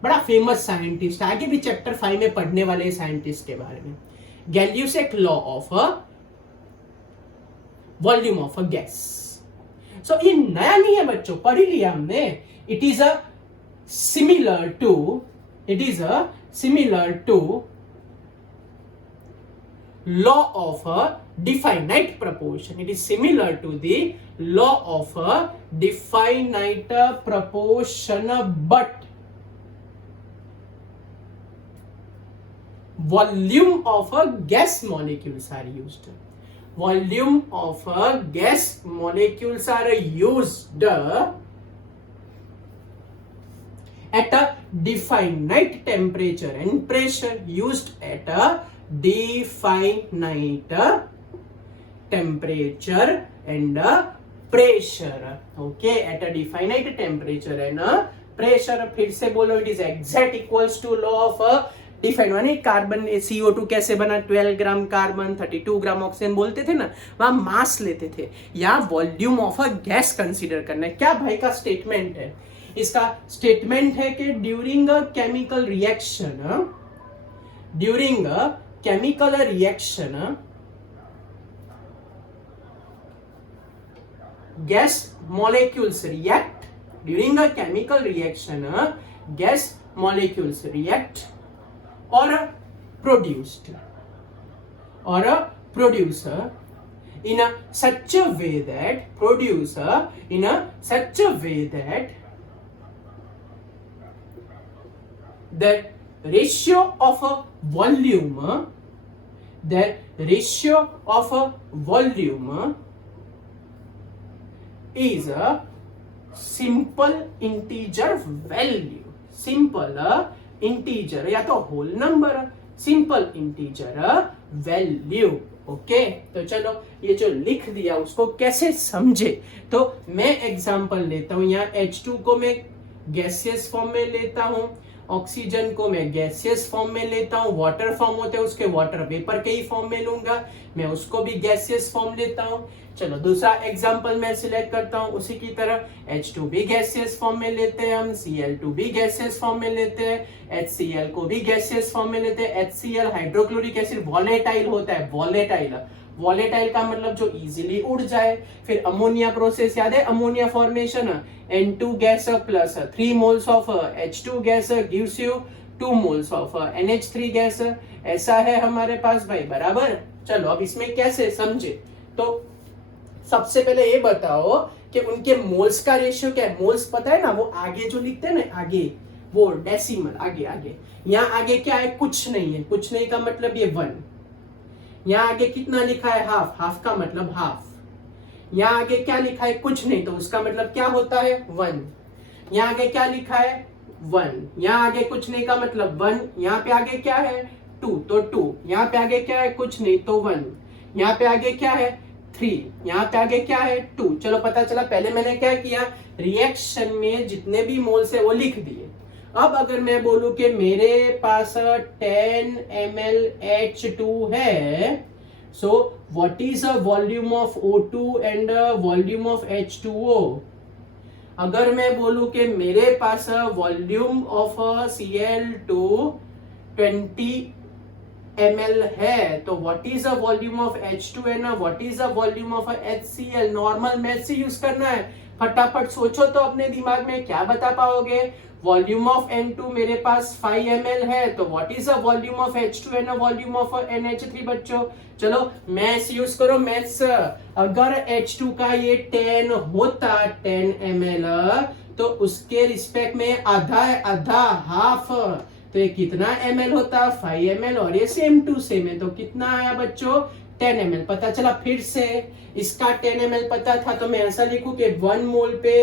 बड़ा फेमस साइंटिस्ट, आगे भी चैप्टर 5 में पढ़ने वाले साइंटिस्ट के बारे में। Gay Lussac law of volume of a gas. So ये नया नहीं है बच्चों, पढ़ ही लिया हमने। It is a similar to law of a definite proportion. It is similar to the law of a definite proportion, but volume of a gas molecules are used. Volume of a gas molecules are used at a definite temperature and pressure, used at a definite temperature and pressure. Okay, at a definite temperature and pressure. फिर से बोलो, it is exact equals to law of define माने carbon CO2 कैसे बना, 12 gram carbon 32 gram oxygen बोलते थे ना, वहां मास लेते थे, या volume of a gas consider करना है। क्या भाई का स्टेटमेंट है, इसका स्टेटमेंट है कि during a chemical reaction, during a chemical reaction gas molecules react, during a chemical reaction gas molecules react or produced in a such a way that in a such a way that the ratio of a volume, the ratio of a volume is a simple integer value, simple integer या तो whole number, simple integer value. Okay, तो चलो ये जो लिख दिया उसको कैसे समझे, तो मैं एग्जांपल लेता हूं। यहाँ H2 को मैं गैसियस फॉर्म में लेता हूं, ऑक्सीजन को मैं गैसियस फॉर्म में लेता हूं, वाटर फॉर्म होते हैं उसके वाटर वेपर के ही फॉर्म में लूंगा, मैं उसको भी गैसियस फॉर्म लेता हूं। चलो दूसरा एग्जांपल मैं सिलेक्ट करता हूं, उसी की तरह H2 भी गैसियस फॉर्म में लेते हैं हम, Cl2 भी गैसियस फॉर्म में लेते हैं, HCl को भी गैसियस फॉर्म में लेते हैं। HCl हाइड्रोक्लोरिक एसिड वॉलेटाइल होता है, वॉलेटाइल, वॉलेटाइल का मतलब जो इजीली उड़ जाए। फिर अमोनिया प्रोसेस याद है, ammonia formation, N2 gas plus 3 moles of H2 gas gives you 2 moles of NH3 gas, ऐसा है हमारे पास भाई, बराबर। चलो अब इसमें कैसे समझे, तो सबसे पहले ये बताओ कि उनके मोल्स का रेशियो क्या है। मोल्स पता है ना, वो आगे जो लिखते हैं ना, आगे वो डेसिमल, आगे आगे, यहाँ आगे क्या है, कुछ नहीं है, कुछ नहीं का मतलब ये 1। यहाँ आगे कितना लिखा है, हाफ, हाफ का मतलब हाफ। यहाँ आगे क्या लिखा है, कुछ नहीं, तो उसका मतलब क्या होता है, 1। यहाँ आगे क्या लिखा है, 1। यहाँ आगे कुछ नहीं का मतलब 1। यहाँ पे आगे क्या है, 2, तो 2। यहाँ पे आगे क्या है, कुछ नहीं, तो 1। यहाँ पे आगे क्या है, 3। यहाँ पे आगे क्या है, 2। चलो पता चला, पहले मैंने क्या किया, रिएक्शन में जितने भी मोल्स है वो लिख दिए। अब अगर मैं बोलूं कि मेरे पास 10 ml H2 है, so what is a volume of O2 and volume of H2O। अगर मैं बोलूं कि मेरे पास वॉल्यूम ऑफ Cl2 20 ml है, तो what is a volume of H2 है ना, what is a volume of HCl। Normal math से यूज करना है, फटाफट सोचो तो अपने दिमाग में क्या बता पाओगे। वॉल्यूम ऑफ N2 मेरे पास 5 ml है, तो what is a volume of H2 है ना, वॉल्यूम ऑफ NH3 बच्चों। चलो मैथ्स यूज करो, मैथ्स। अगर H2 का ये 10 होता, 10 ml, तो उसके रिस्पेक्ट में आधा है, आधा, हाफ, तो ये कितना ml होता, 5 ml, और ये सेम टू सेम है, तो कितना आया बच्चों, 10 ml। पता चला फिर से, इसका 10 ml पता था, तो मैं ऐसा लिखूं कि 1 मोल पे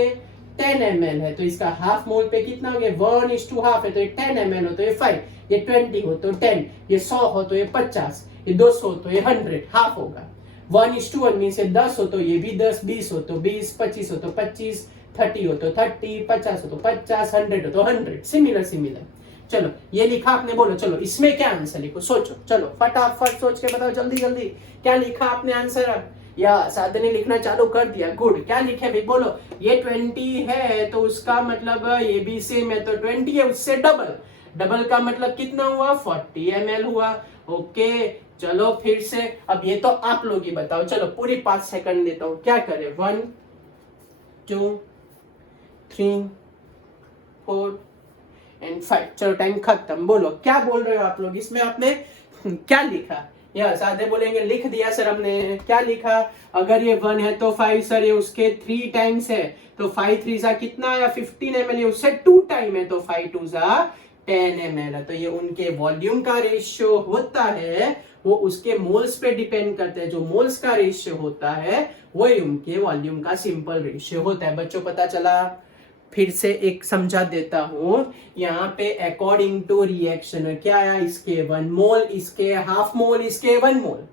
10 ml है, तो इसका हाफ मोल पे कितना हो गया, 1:2 है, तो ये 10 ml हो तो ये 5, ये 20 हो तो 10, ये 100 हो तो ये 50, ये 200 हो तो ये 100, हाफ होगा। 1:1 मीन से 10 हो तो ये भी 10, 20 हो तो 20, 25 हो तो 25, 30 हो तो 30, 50 हो तो 50, 100 हो तो 100, सिमिलर सिमिलर। चलो ये लिखा आपने, बोलो चलो इसमें क्या आंसर लिखो, सोचो, चलो फटाफट सोच के बताओ, जल्दी जल्दी, क्या लिखा आपने आंसर, या साधन ने लिखना चालू कर दिया, गुड। क्या लिखे भाई, बोलो। ये 20 है तो उसका मतलब ये भी सेम है, तो 20 है उससे डबल, डबल का मतलब कितना हुआ, 40 ml हुआ। ओके चलो फिर से, अब ये तो आप लोग ही बताओ, चलो पूरी 5 सेकंड देता हूं, क्या करें, 1 2 3 4 एंड 5। चलो टाइम खत्म, बोलो क्या बोल रहे हो आप लोग, इसमें आपने क्या लिखा, या सादे बोलेंगे लिख दिया सर हमने, क्या लिखा, अगर ये 1 है तो 5 सर ये उसके 3 टाइम्स है, तो 5 3 सा कितना आया, 15 ml, ये उससे 2 टाइम है, तो 5 2 सा 10 ml, तो ये उनके वॉल्यूम का रेशियो होता है, वो उसके मोल्स पे डिपेंड करते हैं, जो मोल्स का रेशियो होता है वही उनके वॉल्यूम का सिंपल रेशियो होता है। बच्चों पता चला, फिर से एक समझा देता हूं, यहाँ पे अकॉर्डिंग टू रिएक्शन क्या आया, इसके 1 मोल, इसके हाफ मोल, इसके 1 मोल,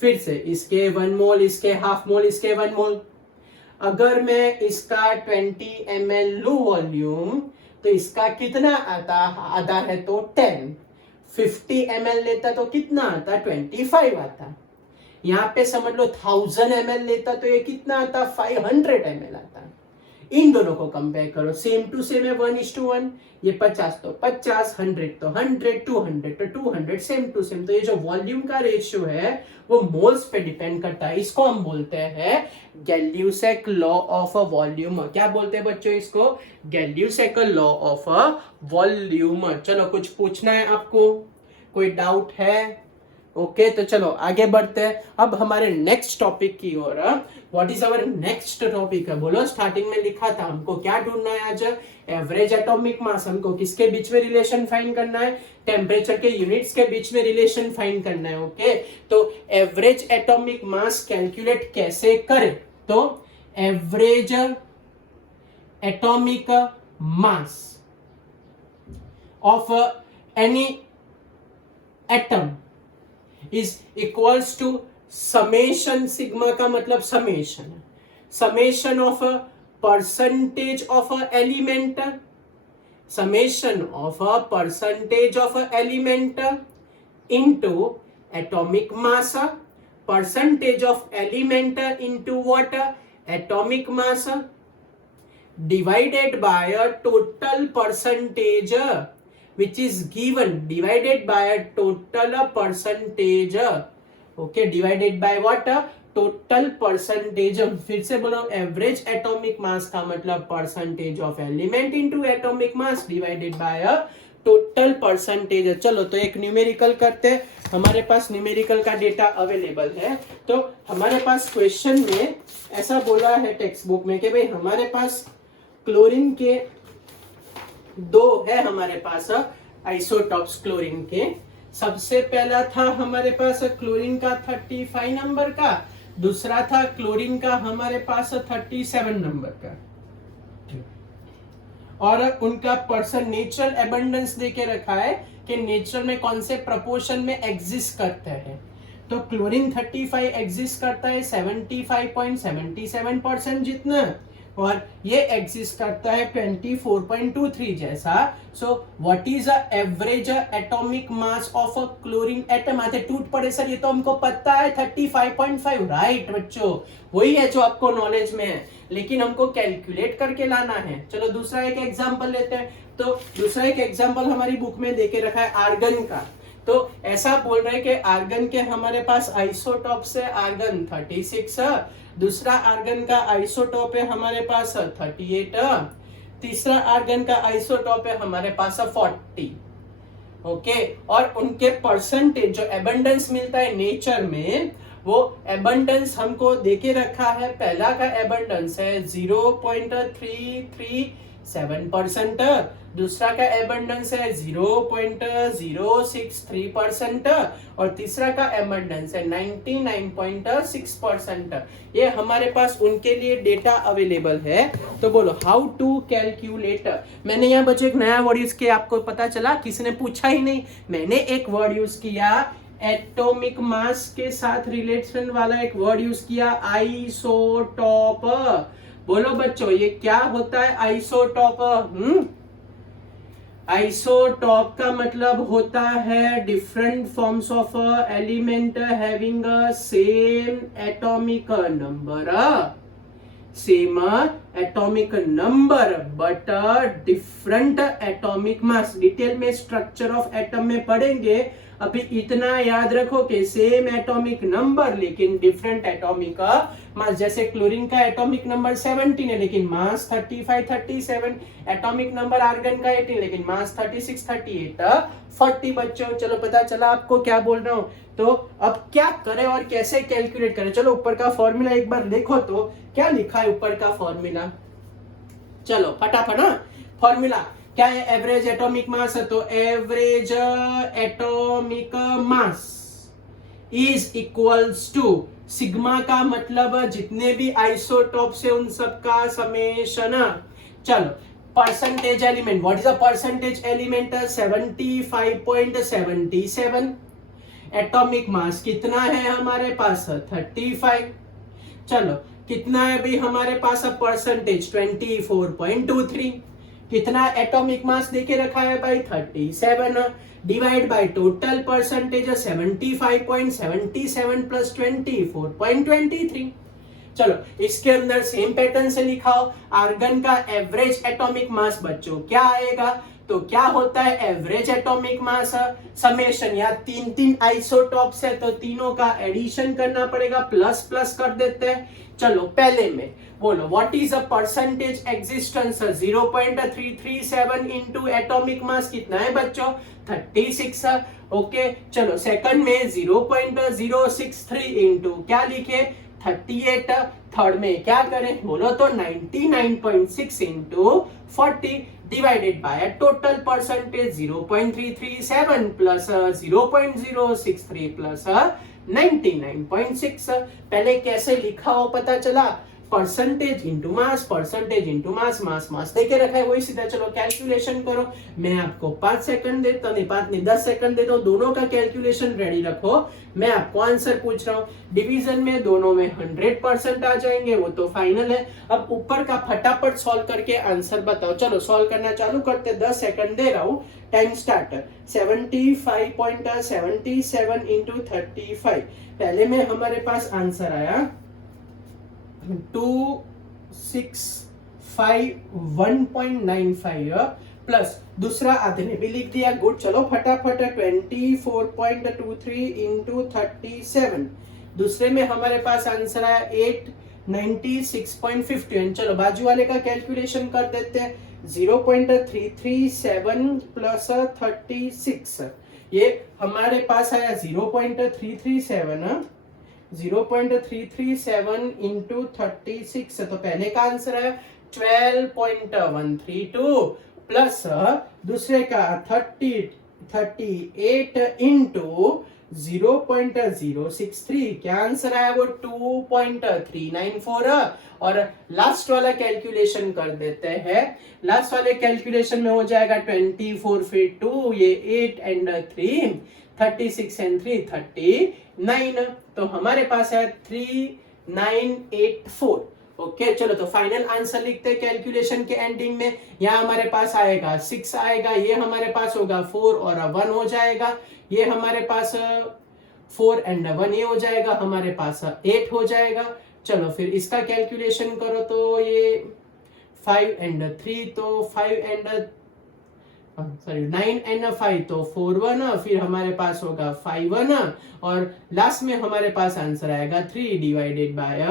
फिर से इसके 1 मोल, इसके हाफ मोल, इसके 1 मोल। अगर मैं इसका 20 ml लूं वॉल्यूम, तो इसका कितना आता, आधा है तो 10, 50 ml लेता तो कितना आता, 25 आता। यहाँ पे समझ लो 1000 ml लेता तो ये कितना आता, 500 ml आता। इन दोनों को कंपेयर करो, सेम टू सेम है, 1:1, ये 50 तो 50, 100 तो 100, 200 तो 200, सेम टू सेम। तो ये जो वॉल्यूम का रेशियो है वो मोल्स पे डिपेंड करता है। इसको हम बोलते हैं गैल्यूसेक लॉ ऑफ अ वॉल्यूम। क्या बोलते हैं बच्चों इसको, गैल्यूसेक लॉ ऑफ अ वॉल्यूम। चलो कुछ पूछना है आपको, कोई डाउट है? ओके तो चलो आगे बढ़ते हैं अब हमारे नेक्स्ट टॉपिक की ओर। What is our next topic है, बोलो। स्टार्टिंग में लिखा था हमको क्या ढूंढना है आज, एवरेज एटॉमिक मास। हमको किसके बीच में रिलेशन फाइंड करना है, टेम्परेचर के यूनिट्स के बीच में रिलेशन फाइंड करना है। ओके तो एवरेज एटॉमिक मास कैलकुलेट कैसे करें, तो average atomic mass of any atom is equals to summation, sigma का मतलब summation, summation of a percentage of a element, summation of a percentage of a element into atomic mass, percentage of element into what, atomic mass, divided by a total percentage which is given, divided by a total percentage, okay, divided by what, total percentage। फिर से बोलो, average atomic मास का मतलब percentage of element into atomic mass divided by a total percentage. चलो तो एक numerical करते हैं, हमारे पास न्यूमेरिकल का डेटा अवेलेबल है। तो हमारे पास क्वेश्चन में ऐसा बोला है टेक्स्ट बुक में कि भाई हमारे पास क्लोरीन के 2 है, हमारे पास आइसोटॉप्स क्लोरीन के। सबसे पहला था हमारे पास क्लोरीन का 35 नंबर का, दूसरा था क्लोरीन का हमारे पास 37 नंबर का, और उनका पर्सन नेचुरल एबंडेंस देके रखा है कि नेचर में कौन से प्रपोर्शन में एग्जिस्ट करता है। तो क्लोरीन 35 एग्जिस्ट करता है 75.77% जितना, और ये एग्जिस्ट करता है 24.23 जैसा। So what is the average atomic mass of a chlorine atom. आते टूट पड़े सर, ये तो हमको पता है 35.5, राइट बच्चों, वही है जो आपको नॉलेज में है, लेकिन हमको कैलकुलेट करके लाना है। चलो दूसरा एक एग्जांपल लेते हैं। तो दूसरा एक एग्जांपल हमारी बुक में देके रखा है आर्गन का। तो ऐसा बोल रहे हैं कि आर्गन के हमारे पास आइसोटॉप से आर्गन 36, दूसरा आर्गन का आइसोटॉप है हमारे पास 38, तीसरा आर्गन का आइसोटॉप है हमारे पास 40। ओके, और उनके परसेंटेज जो एबंडेंस मिलता है नेचर में, वो एबंडेंस हमको देके रखा है। पहला का एबंडेंस है 0.337%, दूसरा का एबंडेंस है 0.063%, और तीसरा का एबंडेंस है 99.6%। ये हमारे पास उनके लिए डेटा अवेलेबल है। तो बोलो हाउ टू कैलकुलेट। मैंने यहाँ बच्चे एक नया वर्ड यूज किया, आपको पता चला, किसी ने पूछा ही नहीं। मैंने एक वर्ड यूज किया एटॉमिक मास के साथ रिलेशन वाला, एक वर्ड यूज किया आइसोटॉप। बोलो बच्चों ये क्या होता है आइसोटॉप? आइसोटॉप का मतलब होता है different forms of element having same atomic number, same atomic number but different atomic mass. Detail में स्ट्रक्चर ऑफ एटम में पढ़ेंगे, अभी इतना याद रखो कि सेम एटॉमिक नंबर लेकिन डिफरेंट एटॉमिक मास। जैसे क्लोरीन का एटॉमिक नंबर 17 है लेकिन मास 35, 37, एटॉमिक नंबर आर्गन का 18 लेकिन मास 36, 38, 40। बच्चों चलो पता चला आपको क्या बोल रहा हूं। तो अब क्या करें और कैसे कैलकुलेट करें? चलो ऊपर का फॉर्मूला एक बार देखो तो क्या लिखा है ऊपर का फॉर्मूला। चलो फटाफट फॉर्मूला क्या है? एवरेज एटॉमिक मास है, तो average atomic mass is equals to sigma का मतलब जितने भी आइसोटॉप्स है उन सबका समेशन चलो percentage element, what is the percentage element? 75.77। Atomic mass कितना है हमारे पास? 35। चलो कितना है भाई हमारे पास परसेंटेज? 24.23। कितना एटॉमिक मास देके रखा है भाई? 37। Divide by total percentage 75.77 plus 24.23। चलो इसके अंदर सेम पैटर्न से लिखाओ। आर्गन का एवरेज एटॉमिक मास बच्चों क्या आएगा? तो क्या होता है एवरेज एटॉमिक मास? समेशन, या तीन तीन आइसोटॉप्स है तो तीनों का एडिशन करना पड़ेगा, प्लस प्लस कर देते हैं। चलो पहले में बोलो what is a percentage existence? 0.337 into atomic mass कितना है बच्चों? 36। ओके चलो सेकंड में 0.063 इनटू क्या लिखे? 38। थर्ड में क्या करें बोलो तो 99.6 into 40 divided by total percentage 0.337 plus 0.063 plus 99.6। पहले कैसे लिखा हो पता चला? Percentage into mass, percentage into mass, mass mass देके रखा है वही सीधा। चलो कैलकुलेशन करो। मैं आपको 5 सेकंड देता हूँ, 5 नहीं 10 सेकंड देता हूँ, दोनों का कैलकुलेशन रेडी रखो। मैं आपको आंसर पूछ रहा हूँ। डिवीजन में दोनों में 100% आ जाएंगे, वो तो फाइनल है। अब ऊपर का फटाफट सॉल्व करके आंसर बताओ। चलो सॉल्व करना चालू करते, 10 सेकंड दे रहा हूँ, टाइम स्टार्ट। 75.77 इंटू 35। पहले में हमारे पास आंसर आया 2651.95 प्लस दूसरा आधे ने भी लिख दिया, गुड। चलो फटाफट 24.23 इंटू 37। दूसरे में हमारे पास आंसर आया 896.51। चलो बाजू वाले का कैलकुलेशन कर देते हैं। 0.337 प्लस 36, ये हमारे पास आया 0.337 इंटू 36। तो पहले का आंसर है 12.132 प्लस दूसरे का 38 इंटू 0.063। क्या आंसर आया? वो 2.394। और लास्ट वाला कैलकुलेशन कर देते हैं। लास्ट वाले कैलकुलेशन में हो जाएगा 24 फिर 2, ये 8 एंड 3, 36 एंड 3 39। तो हमारे पास है 3984। ओके चलो तो फाइनल आंसर लिखते हैं कैलकुलेशन के एंडिंग में। यहाँ हमारे पास आएगा 6 आएगा, ये हमारे पास होगा 4 और 1 हो जाएगा, ये हमारे पास 4 एंड 1 ये हो जाएगा, हमारे पास 8 हो जाएगा। चलो फिर इसका कैलकुलेशन करो तो ये 5 एंड 3 तो 5 एंड सॉरी 9 एंड 5 तो 4 1, फिर हमारे पास होगा 5 1 और लास्ट में हमारे पास आंसर आएगा 3 डिवाइडेड बाय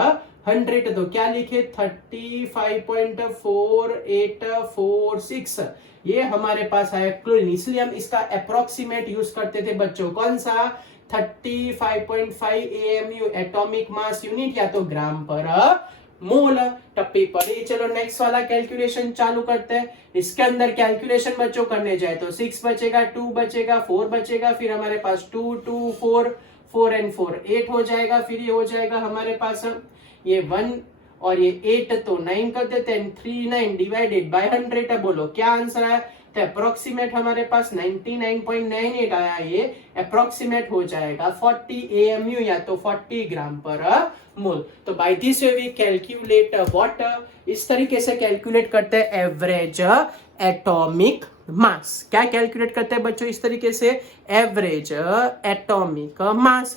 100। तो क्या लिखे? 35.4846। ये हमारे पास आया क्लोरीन, इसलिए हम इसका अप्रोक्सीमेट यूज करते थे बच्चों। कौन सा? 35.5 AMU एटॉमिक मास यूनिट या तो ग्राम पर मोल। टप्पी पड़ी। चलो नेक्स्ट वाला कैलकुलेशन चालू करते हैं। इसके अंदर कैलकुलेशन बच्चों करने जाए तो 6 बचेगा, 2 बचेगा, 4 बचेगा, फिर हमारे पास 2 2 4 एंड 4 8 हो जाएगा, फिर ये हो जाएगा हमारे पास ये 1 और ये 8 तो 9 कर देते हैं, 39 डिवाइडेड बाय 100। बोलो क्या आंसर आया? तो अप्रोक्सीमेट हमारे पास 99.98 आया, ये अप्रोक्सीमेट हो जाएगा 40 AMU या तो 40 ग्राम पर मोल। तो by this way we calculate what, इस तरीके से कैलकुलेट करते हैं एवरेज एटॉमिक मास। क्या कैलकुलेट करते हैं बच्चों? इस तरीके से एवरेज एटॉमिक मास।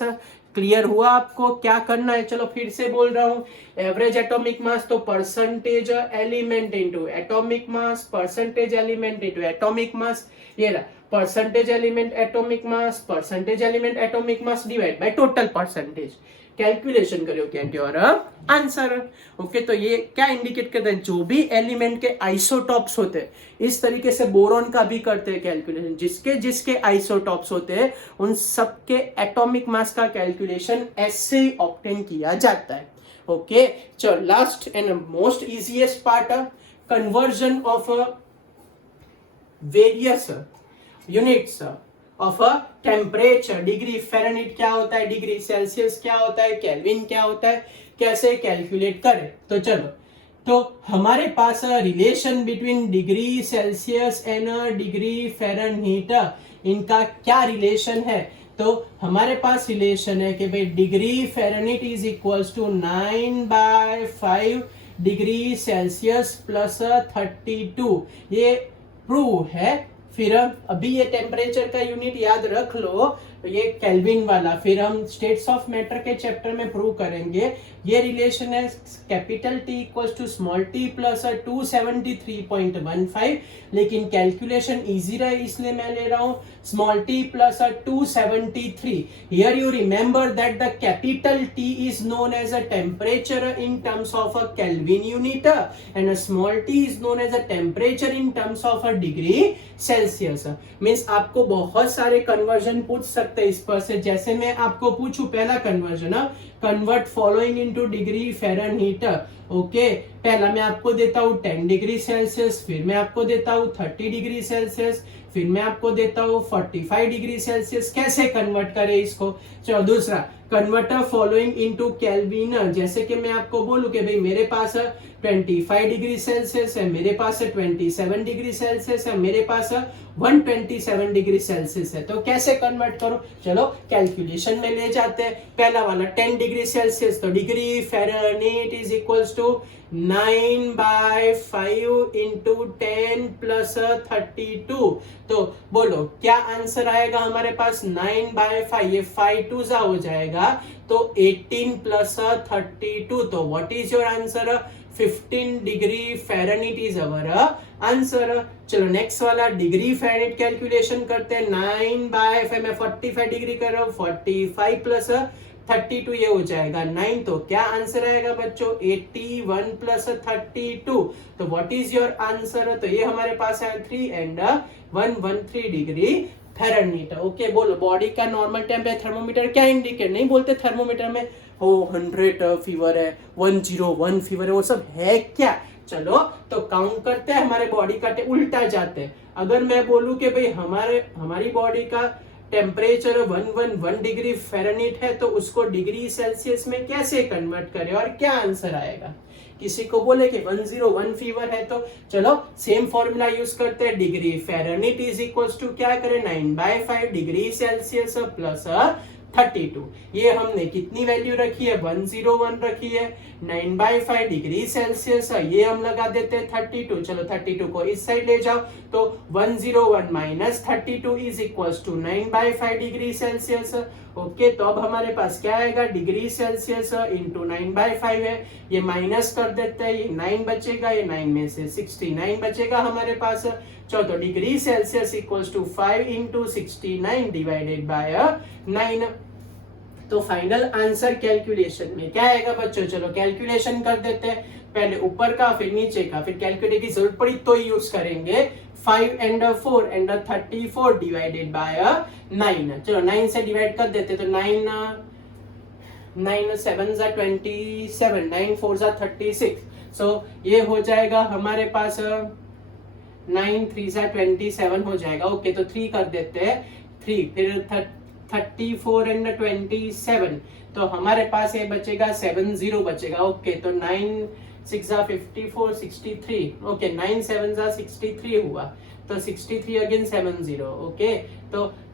क्लियर हुआ आपको क्या करना है? चलो फिर से बोल रहा हूं, एवरेज एटॉमिक मास तो percentage element into atomic mass, percentage element into atomic mass. ये रहा percentage element atomic mass, percentage element atomic mass divide by total percentage. Calculation करो गेट योर आंसर। ओके तो ये क्या इंडिकेट करते हैं? जो भी एलिमेंट के आइसोटॉप्स होते हैं, इस तरीके से बोरॉन का भी करते हैं कैलकुलेशन। जिसके जिसके आइसोटॉप्स होते हैं उन सबके एटॉमिक मास का कैलकुलेशन ऐसे ही ऑब्टेन किया जाता है। ओके चलो last and most easiest part, conversion of various units of a temperature. Degree Fahrenheit क्या होता है, डिग्री सेल्सियस क्या होता है, केल्विन क्या होता है, कैसे कैलकुलेट करें। तो चलो तो हमारे पास relation between degree Celsius and degree Fahrenheit, इनका क्या रिलेशन है? तो हमारे पास रिलेशन है कि भाई degree Fahrenheit is equals to 9/5 degree Celsius plus 32, ये प्रूव है। फिर अभी ये टेम्परेचर का यूनिट याद रख लो, ये केल्विन वाला, फिर हम स्टेट्स ऑफ मैटर के चैप्टर में प्रूव करेंगे। ये रिलेशन है capital T equals to small t plus 273.15, लेकिन कैलकुलेशन इजी रहे इसलिए मैं ले रहा हूं small t plus 273। Here you remember that the capital T is known as a temperature in terms of a Kelvin unit and small t is known as a temperature in terms of a degree Celsius. Means आपको बहुत सारे conversion पूछ सकते हैं इस पर से। जैसे मैं आपको पूछूं पहला conversion, convert following into degree Fahrenheit. Okay, पहला मैं आपको देता हूं 10 डिग्री सेल्सियस, फिर मैं आपको देता हूं 30 डिग्री सेल्सियस, फिर मैं आपको देता हूं 45 डिग्री सेल्सियस। कैसे कन्वर्ट करें इसको? चलो दूसरा, कन्वर्टर फॉलोइंग इनटू केल्विन। जैसे कि मैं आपको बोलूं कि भाई मेरे पास 25 डिग्री सेल्सियस है, मेरे पास 27 डिग्री सेल्सियस है, मेरे पास 127 डिग्री सेल्सियस है, तो कैसे कन्वर्ट करूं? चलो कैलकुलेशन में ले जाते हैं। पहला वाला 10 डिग्री सेल्सियस, तो degree Fahrenheit is equals to 9/5 into 10 plus 32। तो बोलो क्या आंसर आएगा हमारे पास? 9/5, ये 5 2 हो जाएगा, तो 18 प्लस 32। तो what is your answer? 15 degree Fahrenheit is our answer. चलो नेक्स्ट वाला डिग्री फ़ारेनहीट कैलकुलेशन करते हैं। 9/5 मैं 45 डिग्री कर रहा हूँ, 45 प्लस 32 ये हो जाएगा 9। तो क्या आंसर आएगा बच्चों? 81 प्लस 32। तो व्हाट इज योर आंसर? तो ये हमारे पास है 3 एंड 113 डिग्री फ़ारेनहीट। ओके, बोलो बॉडी का नॉर्मल टेम्परेचर थर्मोमीटर क्या इंडिकेट? नहीं बोलते थर्मोमीटर में 100 फीवर है, 101 फीवर है, वो सब है क्या? चलो तो काउंट करते हैं, हमारे बॉडी का उल्टा जाते हैं। अगर मैं बोलूं कि भाई हमारी बॉडी का टेम्परेचर 111 डिग्री फ़ारेनहीट है, तो उसको डिग्री सेल्सियस में कैसे कन्वर्ट करें और क्या आंसर आएगा? किसी को बोले कि 101 फीवर है, तो चलो सेम फॉर्मूला यूज करते हैं। Degree Fahrenheit is equals to क्या करें? 9/5 डिग्री सेल्सियस प्लस 32। ये हमने कितनी वैल्यू रखी है? 101 रखी है। 9/5 डिग्री सेल्सियस, ये हम लगा देते हैं 32। चलो 32 को इस साइड ले जाओ, तो 101 minus 32 is equals to 9/5 degree Celsius. Okay, तो अब हमारे पास क्या आएगा? डिग्री सेल्सियस इंटू 9/5 है, ये माइनस कर देते हैं, ये 9 बचेगा, ये 9 में से 69 बचेगा हमारे पास। चलो degree Celsius equals to 5 into 69 divided by 9। तो फाइनल आंसर कैलकुलेशन में क्या आएगा बच्चों? चलो कैलकुलेशन कर देते हैं, पहले ऊपर का फिर नीचे का, फिर कैलकुलेटर की जरूरत पड़ी तो यूज करेंगे। 5 एंड 4 एंड 34 डिवाइडेड बाय 9। चलो 9 से डिवाइड कर देते, तो 9 7 27, 9 4 36। सो ये हो जाएगा हमारे पास 9 3 27 हो जाएगा। ओके, तो 3 कर देते हैं, 3 फिर 34 एंड 27, तो हमारे पास ये बचेगा 70 बचेगा। ओके, तो 9 6 54 63। ओके, 9 7 63 हुआ, तो 63 अगेन 70।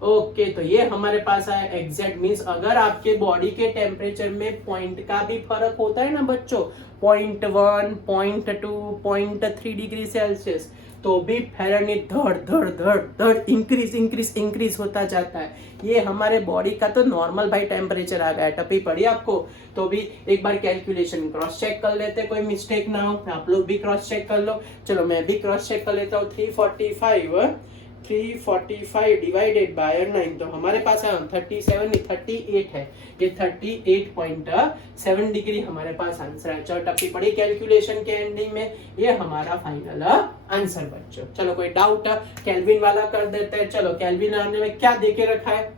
ओके, तो ये हमारे पास आया एग्जैक्ट। मींस अगर आपके बॉडी के टेम्परेचर में पॉइंट का भी फर्क होता है ना बच्चों, 0.1 0.2 0.3 डिग्री सेल्सियस, तो भी फ़ारेनहीट धड़ इंक्रीज होता जाता है। ये हमारे बॉडी का तो नॉर्मल भाई टेम्परेचर आ गया, टपी पड़ी आपको, तो भी एक बार कैलकुलेशन क्रॉस चेक कर लेते, कोई मिस्टेक ना हो। आप लोग भी क्रॉस चेक कर लो। चलो मैं भी क्रॉस चेक कर लेता हूँ। 345 डिवाइडेड बाय 9, तो हमारे पास 37 नहीं 38 है, ये 38.7 डिग्री हमारे पास आंसर है। चलो टप्पी पड़ी कैलकुलेशन के एंडिंग में, ये हमारा फाइनल आंसर बच्चों। चलो कोई डाउट केल्विन वाला कर देते हैं। चलो केल्विन हमने में क्या देके रखा है?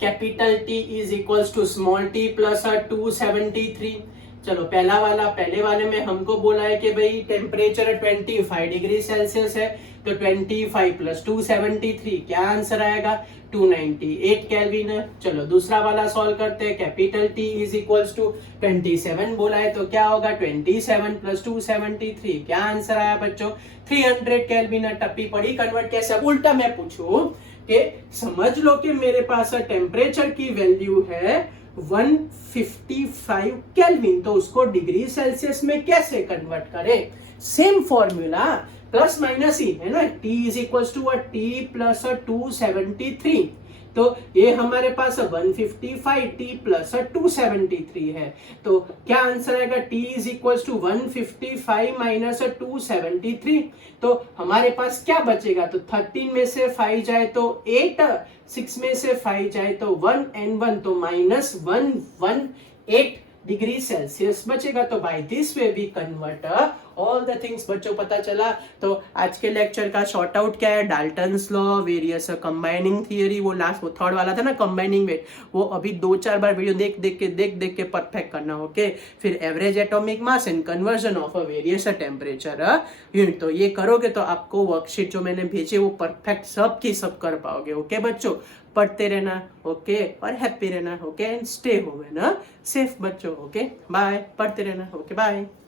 Capital T is equals to small t plus 273, चलो पहले वाले में हमको बोला है कि भाई टेम्परेचर 25 डिग्री सेल्सियस है, तो 25 प्लस 273 क्या आंसर आएगा 298 केल्विन है। चलो दूसरा वाला सॉल्व करते हैं। Capital T is equals to 27 बोला है, तो क्या होगा 27 प्लस 273 क्या आंसर आया बच्चों 300 केल्विन है। टप्पी पड़ी कन्वर्ट कैसे, उल्टा मैं पूछूं कि समझ लो कि मेरे पास टेम्परेचर की वैल्यू है 155 केल्विन, तो उसको डिग्री सेल्सियस में कैसे कन्वर्ट करें। सेम फॉर्मूला प्लस माइनस ही है ना, T is equal to T plus 273, तो ये हमारे पास 155 T प्लस 273 है, तो क्या आंसर आएगा T is equal to 155 minus 273, तो हमारे पास क्या बचेगा, तो 13 में से 5 जाए तो 8, 6 में से 5 जाए तो 1 and 1 तो -118 डिग्री सेल्सियस बचेगा। तो by this way we convert all the things. बच्चों पता चला। तो आज के लेक्चर का शॉर्ट आउट क्या है, Dalton's law, various combining theory, वो लास्ट वो थर्ड वाला था ना कंबाइनिंग वेट, वो अभी 2-4 बार वीडियो देख के परफेक्ट करना। ओके, फिर average atomic mass and conversion of a various temperature unit, तो ये करोगे तो आपको वर्कशीट जो मैंने भेजी वो परफेक्ट सब की सब कर पाओगे। ओके बच्चों, पढ़ते रहना ओके, और हैप्पी रहना ओके, एंड स्टे होम है ना सेफ बच्चों। ओके बाय, पढ़ते रहना ओके बाय।